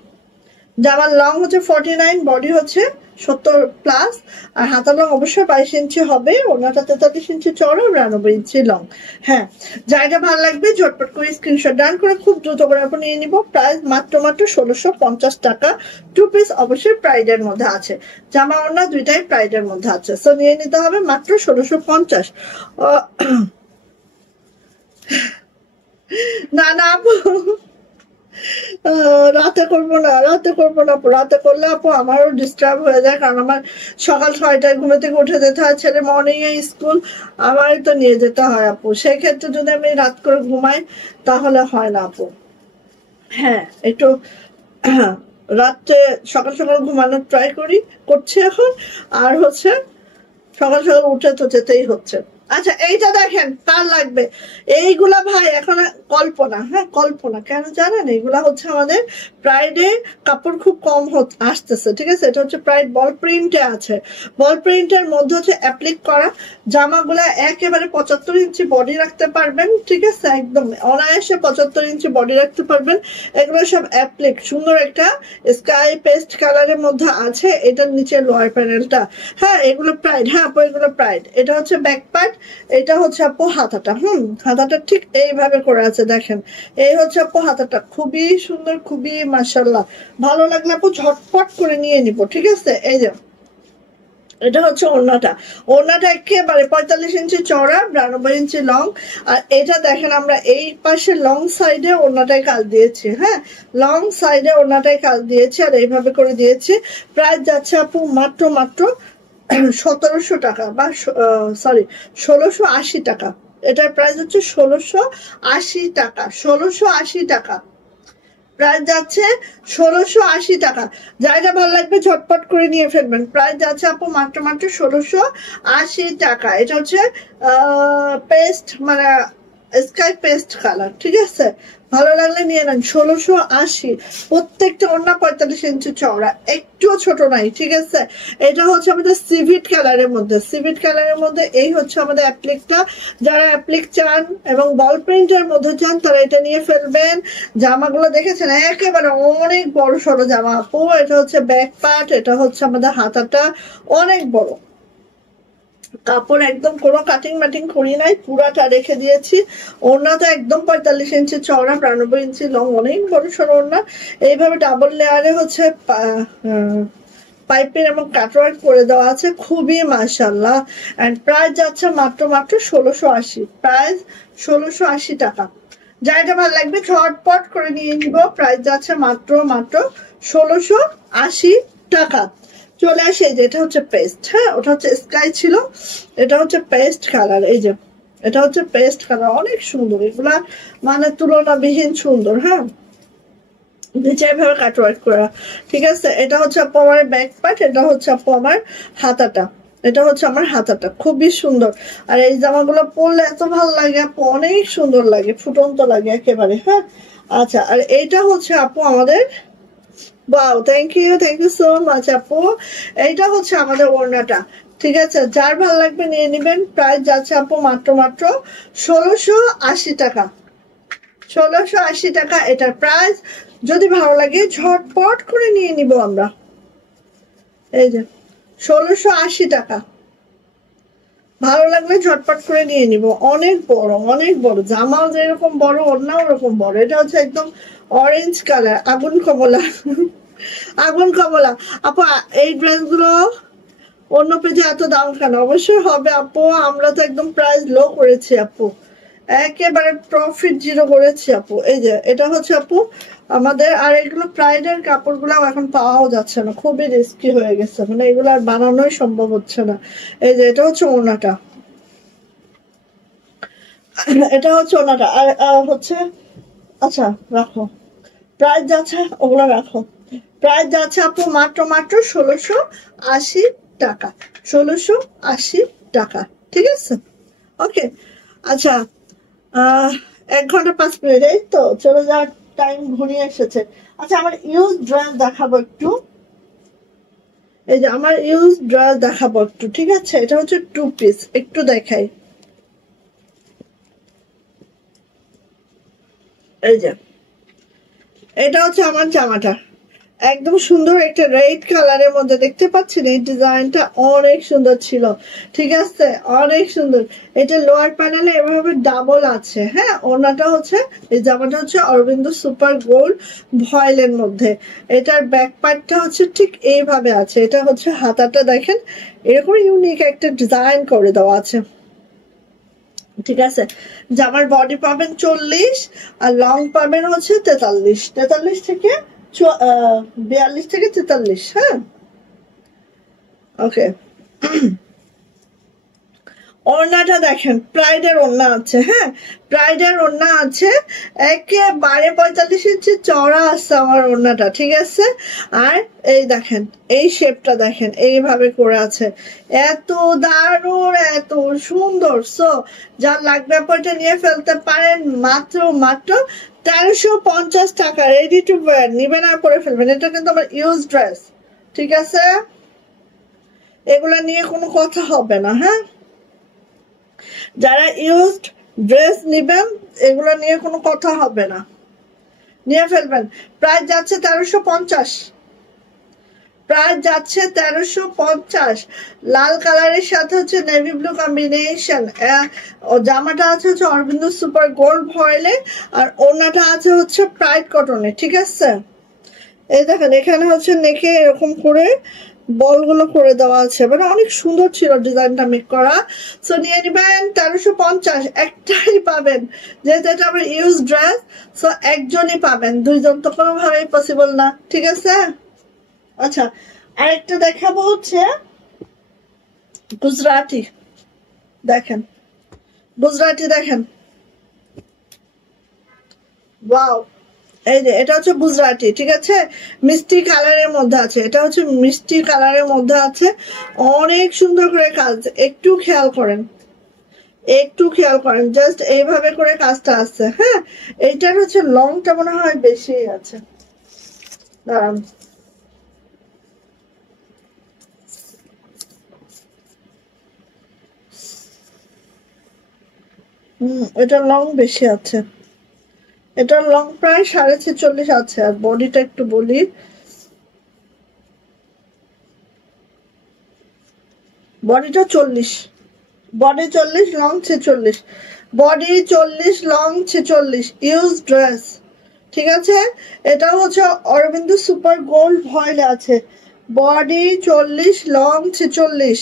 জামার লং হচ্ছে 49, বডি হচ্ছে 70+, আর হাতা লং অবশ্যই 22 ইঞ্চি হবে, ওনাটা 43 ইঞ্চি চড়া, 92 ইঞ্চি লং। হ্যাঁ, যাইটা ভালো লাগবে ঝটপট করে স্ক্রিনশট ডান করে খুব দ্রুত করে আপনি নিয়ে নিব। প্রাইস মাত্র 1650 টাকা। 2 পিস অবশ্যই প্রাইডের মধ্যে আছে, জামা ওড়না দুইটাই প্রাইডের মধ্যে আছে। সো নিয়ে নিতে হবে মাত্র 1650। না না আপু, রাতে করবো না, রাতে করবো না আপু, রাতে করলে আপু আমারও ডিস্টার্ব হয়ে যায়, কারণ আমার সকাল 6টায় ঘুমে থেকে উঠে যেতে হয়, ছেলে মর্নিং এ স্কুল, আমারই তো নিয়ে যেতে হয় আপু। সেই ক্ষেত্রে যদি আমি রাত করে ঘুমাই তাহলে হয় না আপু। হ্যাঁ, একটু রাত্রে সকাল সকাল ঘুমানোর ট্রাই করছি এখন, আর হচ্ছে সকাল সকাল উঠে তো যেতেই হচ্ছে। আচ্ছা, এইটা দেখেন কার লাগবে এইগুলা ভাই, এখন কল্পনা। হ্যাঁ, কল্পনা কেন জানেন, এইগুলা হচ্ছে আমাদের প্রাইডে কাপড় খুব কম আসতেছে, ঠিক আছে? এটা হচ্ছে প্রাইড বল প্রিন্টে আছে, বল প্রিন্টের মধ্যে হচ্ছে অ্যাপ্লিক করা জামাগুলা, একেবারে 75 ইঞ্চি বডি রাখতে পারবেন, ঠিক আছে? একদম অনায়াসে 75 ইঞ্চি বডি রাখতে পারবেন। এগুলো সব অ্যাপ্লিক, সুন্দর একটা স্কাই পেস্ট কালারের মধ্যে আছে, এটার নিচে লোয়ার প্যানেলটা। হ্যাঁ, এগুলো প্রাইড। হ্যাঁ আপু, এগুলো প্রাইড। এটা হচ্ছে ব্যাক পার্ট, এটা হচ্ছে আপু হাতাটা। হাতাটা ঠিক এইভাবে করে আছে, দেখেন এই হচ্ছে আপু হাতাটা, খুবই সুন্দর, খুবই মাশাআল্লাহ। ভালো লাগলে আপু ঝটপট করে নিয়ে নিব, ঠিক আছে? এই যে এটা হচ্ছে ওড়নাটা, ওড়নাটা একেবারে 45 ইঞ্চি চওড়া, 92 ইঞ্চি লং। আর এটা দেখেন আমরা এই পাশে লং সাইডে ওড়নাটাই কাজ দিয়েছি। হ্যাঁ, লং সাইডে ওড়নাটাই কাজ দিয়েছি, আর এইভাবে করে দিয়েছি। প্রাইস যাচ্ছে আপু মাত্র 1700 টাকা, বা সরি 1680 টাকা। এটার প্রাইস হচ্ছে 1680 টাকা, 1680 টাকা প্রাইস যাচ্ছে, 1680 টাকা। যাইটা ভালো লাগবে ঝটপট করে নিয়ে ফেলবেন। প্রাইস যাচ্ছে আপু মাত্র 1680 টাকা। এটা হচ্ছে পেস্ট, মানে স্কাই পেস্ট কালার, ঠিক আছে? ভালো লাগলে নিয়ে নেন। 1680, প্রত্যেকটা ওড়না 45 ইঞ্চি চওড়া, একটুও ছোট নাই, ঠিক আছে? এটা হচ্ছে আমাদের সিভিট কালারের মধ্যে, সিভিট কালারের মধ্যে এই হচ্ছে আমাদের অ্যাপ্লিকটা। যারা অ্যাপ্লিক চান এবং বল প্রিন্টের মধ্যে চান তারা এটা নিয়ে ফেলবেন। জামাগুলো দেখেছেন একেবারে অনেক বড় সড়ো জামা আপু। এটা হচ্ছে ব্যাক পার্ট, এটা হচ্ছে আমাদের হাতাটা অনেক বড়, কাপড় একদম কোনো কাটিং মাটিং করি নাই, পুরাটা রেখে দিয়েছি। ওড়না তো একদম 45 ইঞ্চি চওড়া, 92 ইঞ্চি লং, অনেক বড় সড়ো ওড়না। এইভাবে ডাবল লেয়ারে হচ্ছে পাইপিং এবং কাটওয়ার্ক করে দেওয়া আছে, খুবই মাশাআল্লাহ। এন্ড প্রাইস যাচ্ছে মাত্র 1680, প্রাইস 1680 টাকা। যাইটা ভালো লাগবে ঝটপট করে নিয়ে নিব। প্রাইস যাচ্ছে মাত্র 1680 টাকা। চলে আসে এই যে এটা হচ্ছে পেস্ট, হ্যাঁ ওটা হচ্ছে স্কাই ছিল, এটা হচ্ছে পেস্ট কালার। এই যে এটা হচ্ছে পেস্ট কালার, অনেক সুন্দর এগুলা, মানে তুলনাবিহীন সুন্দর। হ্যাঁ নিচে এভাবে কাটওয়ার্ক করা, ঠিক আছে। এটা হচ্ছে আপু আমার ব্যাক পার্ট, এটা হচ্ছে আপু আমার হাতাটা, এটা হচ্ছে আমার হাতাটা, খুবই সুন্দর। আর এই জামাগুলো পরলে এত ভালো লাগে আপু, অনেক সুন্দর লাগে, ফুটন্ত লাগে একেবারে। হ্যাঁ আচ্ছা, আর এইটা হচ্ছে আপু আমাদের, wow thank you so much আপু। এইটা হচ্ছে আমাদের ওড়নাটা, ঠিক আছে। যার ভালো লাগবে নিয়ে নেবেন। প্রাইস যাচ্ছে আপু মাত্র 1680 টাকা, 1680 টাকা এটার প্রাইস। যদি ভালো লাগে ঝটপট করে নিয়ে নিব আমরা। এই যে 1680 টাকা, ভালো লাগলে ঝটপট করে নিয়ে নিব। অনেক বড়, অনেক বড় জামাও যেরকম বড়, ওড়নাও ওরকম বড়। এটা হচ্ছে একদম অরেঞ্জ কালার, আগুন কমলা আগুন কমলা। আপু এই ড্রেসগুলো অন্য পেজে এত দাম কেন? অবশ্যই হবে আপু, আমরা তো একদম প্রাইস লো করেছি আপু, একেবারে প্রফিট জিরো করেছি আপু। এই যে এটা হচ্ছে আপু আমাদের, আর এগুলো প্রাইডের কাপড়গুলো এখন পাওয়াও যাচ্ছে না, খুবই রিস্কি হয়ে গেছে, মানে এগুলো আর বানানোই সম্ভব হচ্ছে না। এই যে এটা হচ্ছে ওড়নাটা, এটা হচ্ছে ওড়নাটা। আর হচ্ছে, আচ্ছা রাখো, প্রাইস যাচ্ছে ওগুলো রাখো। প্রাইস যাচ্ছে আপু মাত্র 1680 টাকা, 1680 টাকা, ঠিক আছে। ওকে আচ্ছা, 1 ঘন্টা 5 মিনিট, এই তো চলে যাওয়ার টাইম ঘনিয়ে এসেছে। আচ্ছা আমার ইউজ ড্রেস দেখাবো একটু, এই যে আমার ইউজ ড্রেস দেখাবো একটু, ঠিক আছে। এটা হচ্ছে 2 পিস, একটু দেখাই। এই যে এটা হচ্ছে আমার জামাটা, একদম সুন্দর একটা রেড কালারের মধ্যে, দেখতে পাচ্ছেন এই ডিজাইনটা অনেক সুন্দর ছিল, ঠিক আছে অনেক সুন্দর। এটা লোয়ার প্যানেলে এভাবে ডাবল আছে। হ্যাঁ ওনাটা হচ্ছে, এই জামাটা হচ্ছে অরবিন্দ সুপার গোল্ড ভয়েলের মধ্যে। এটার ব্যাক পার্টটা হচ্ছে ঠিক এইভাবে আছে। এটা হচ্ছে হাতাটা দেখেন, এরকম ইউনিক একটা ডিজাইন করে দেওয়া আছে, ঠিক আছে। জামার বডি পাবেন 40 আর লং পাবেন হচ্ছে 43, 43 থেকে 42 থেকে 43। হ্যাঁ ওকে, ওড়নাটা দেখেন, প্রাইডের ওড়না আছে। হ্যাঁ প্রাইডের ওড়না আছে, একেবারে 45 ইঞ্চি চড়া আছে আমার ওড়নাটা, ঠিক আছে। আর এই দেখেন এই শেপটা দেখেন, এইভাবে করে আছে, এত দারুণ এত সুন্দর। সো যার লাগবে পয়টা নিয়ে ফেলতে পারেন, মাত্র 1350 টাকা, রেডি টু ওয়্যার, নিবেন আর পরে ফেলবেন। এটা কিন্তু আমার ইউজ ড্রেস, ঠিক আছে, এগুলা নিয়ে কোনো কথা হবে না। হ্যাঁ যারা ইউজড ড্রেস নিবেন এগুলো নিয়ে কোনো কথা হবে না, নিয়ে ফেলবেন। প্রাইস যাচ্ছে 1350, প্রাইস যাচ্ছে 1350। লাল কালারের সাথে হচ্ছে নেভি ব্লু কম্বিনেশন। জামাটা আছে হচ্ছে অরবিন্দ সুপার গোল্ড ভয়েলে, আর ওড়নাটা আছে হচ্ছে প্রাইড কটনে, ঠিক আছে। এই দেখেন এখানে হচ্ছে নেকে এরকম করে বলগুলো করে দেওয়া আছে, মানে অনেক সুন্দর ছিল ডিজাইনটা মেক করা। সো নিয়ে নিবেন 1350, একটাই পাবেন, যেহেতু এটা আমার ইউজ ড্রেস। সো একজনই পাবেন, দুইজন তো কোনোভাবেই পসিবল না, ঠিক আছে। আচ্ছা আরেকটা দেখাবো হচ্ছে গুজরাটি, দেখেন গুজরাটি দেখেন, ওয়াও। এই যে এটা হচ্ছে গুজরাটি, ঠিক আছে, মিষ্টি কালারের মধ্যে আছে। এটা হচ্ছে মিষ্টি কালারের মধ্যে আছে, অনেক সুন্দর করে কাজ, একটু খেয়াল করেন, একটু খেয়াল করেন, জাস্ট এইভাবে করে কাজটা আছে। হ্যাঁ এইটার হচ্ছে লংটা মনে হয় বেশি আছে, দাঁড়ান এটা লং বেশি আছে, এটার লং প্রায় 46.5 আছে। আর বডিটা একটু বলি, বডিটা 40, body 40 long 46, body 40 long 46, use dress, ঠিক আছে। এটা হচ্ছে অরবিন্দ সুপার গোল্ড ভয়েলে আছে, বডি 40 লং 46।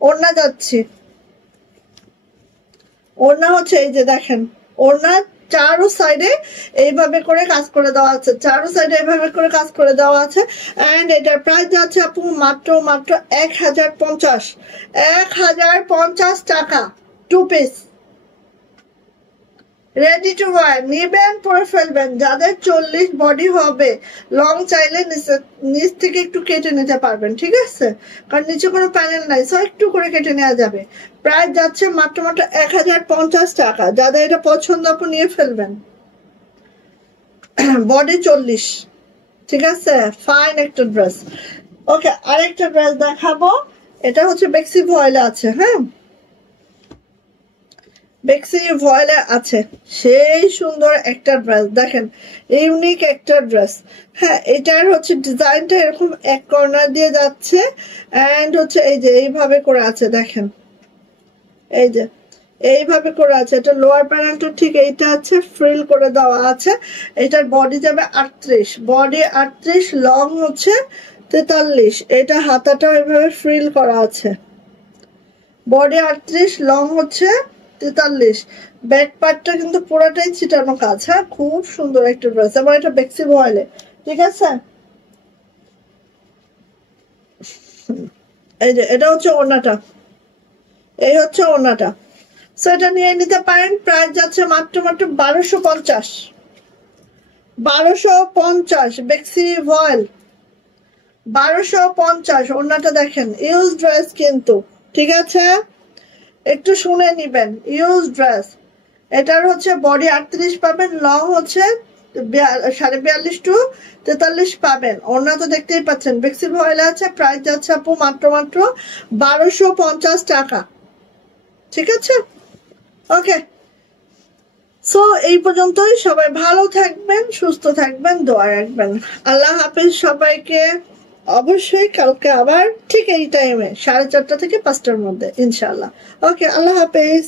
ওড়না যাচ্ছি, ওড়না হচ্ছে এই যে দেখেন, ওড়না চারো সাইডে এইভাবে করে কাজ করে দেওয়া আছে, চারো সাইডে এইভাবে করে কাজ করে দেওয়া আছে। এন্ড এটার প্রাইস যাচ্ছে আপু মাত্র 1050, 1050 টাকা 2 পিস। রেডি টু ওয়ার, নিবেন পরে ফেলবেন। যাদের 40 বডি হবে, লং চাইলে নিচ থেকে একটু কেটে নিতে পারবেন, ঠিক আছে, কারণ নিচে কোনো প্যানেল নাই, সো একটু করে কেটে নেওয়া যাবে। প্রাইস যাচ্ছে মাত্র 1050 টাকা। যাদের এটা পছন্দ আপু নিয়ে ফেলবেন। বডি 40, ঠিক আছে, ফাইন একটা ড্রেস। ওকে, আরেকটা ড্রেস দেখাবো। এটা হচ্ছে বেক্সি ভয়েলে আছে, হ্যাঁ, বেক্সি ভয়েলে আছে, সেই সুন্দর একটা ড্রেস। দেখেন, ইউনিক একটা ড্রেস। হ্যাঁ, এটার হচ্ছে ডিজাইনটা এরকম এক কর্নার দিয়ে যাচ্ছে, এন্ড হচ্ছে এই যে এইভাবে করে আছে, দেখেন এই যে এইভাবে করে আছে। এটা লোয়ার প্যানেলটা ঠিক এইটা আছে, ফ্রিল করে দেওয়া আছে। এটার বডি যাবে 38, বডি 38, লং হচ্ছে 43। এটা হাতাটা এইভাবে ফ্রিল করা আছে, বডি 38, লং হচ্ছে 43। ব্যাক পার্টটা কিন্তু পুরোটাই ছিটানো কাজ। হ্যাঁ, খুব সুন্দর একটা ড্রেস, এবং এটা বেক্সি ভয়েলে, ঠিক আছে। এই যে এটা হচ্ছে ওড়নাটা, এই হচ্ছে ওড়নাটা, সো এটা নিয়ে নিতে পারেন। প্রাইস যাচ্ছে মাত্র 1250, 1250 বেক্সি ভয়েল, 1250। ওড়নাটা দেখেন, ইউজ ড্রেস কিন্তু, ঠিক আছে, একটু শুনে নিবেন, ইউজ ড্রেস। এটার হচ্ছে বডি 38 পাবেন, লং হচ্ছে 42.5 to 43 পাবেন। ওড়না তো দেখতেই পাচ্ছেন, বেক্সি ভয়েলে আছে। প্রাইস যাচ্ছে আপু মাত্র 1250 টাকা, ঠিক আছে। ওকে, সো এই পর্যন্তই। সবাই ভালো থাকবেন, সুস্থ থাকবেন, দোয়া রাখবেন। আল্লাহ হাফেজ সবাইকে। অবশ্যই কালকে আবার ঠিক এই টাইমে 4:30 থেকে 5টার মধ্যে ইনশাআল্লাহ। ওকে, আল্লাহ হাফেজ।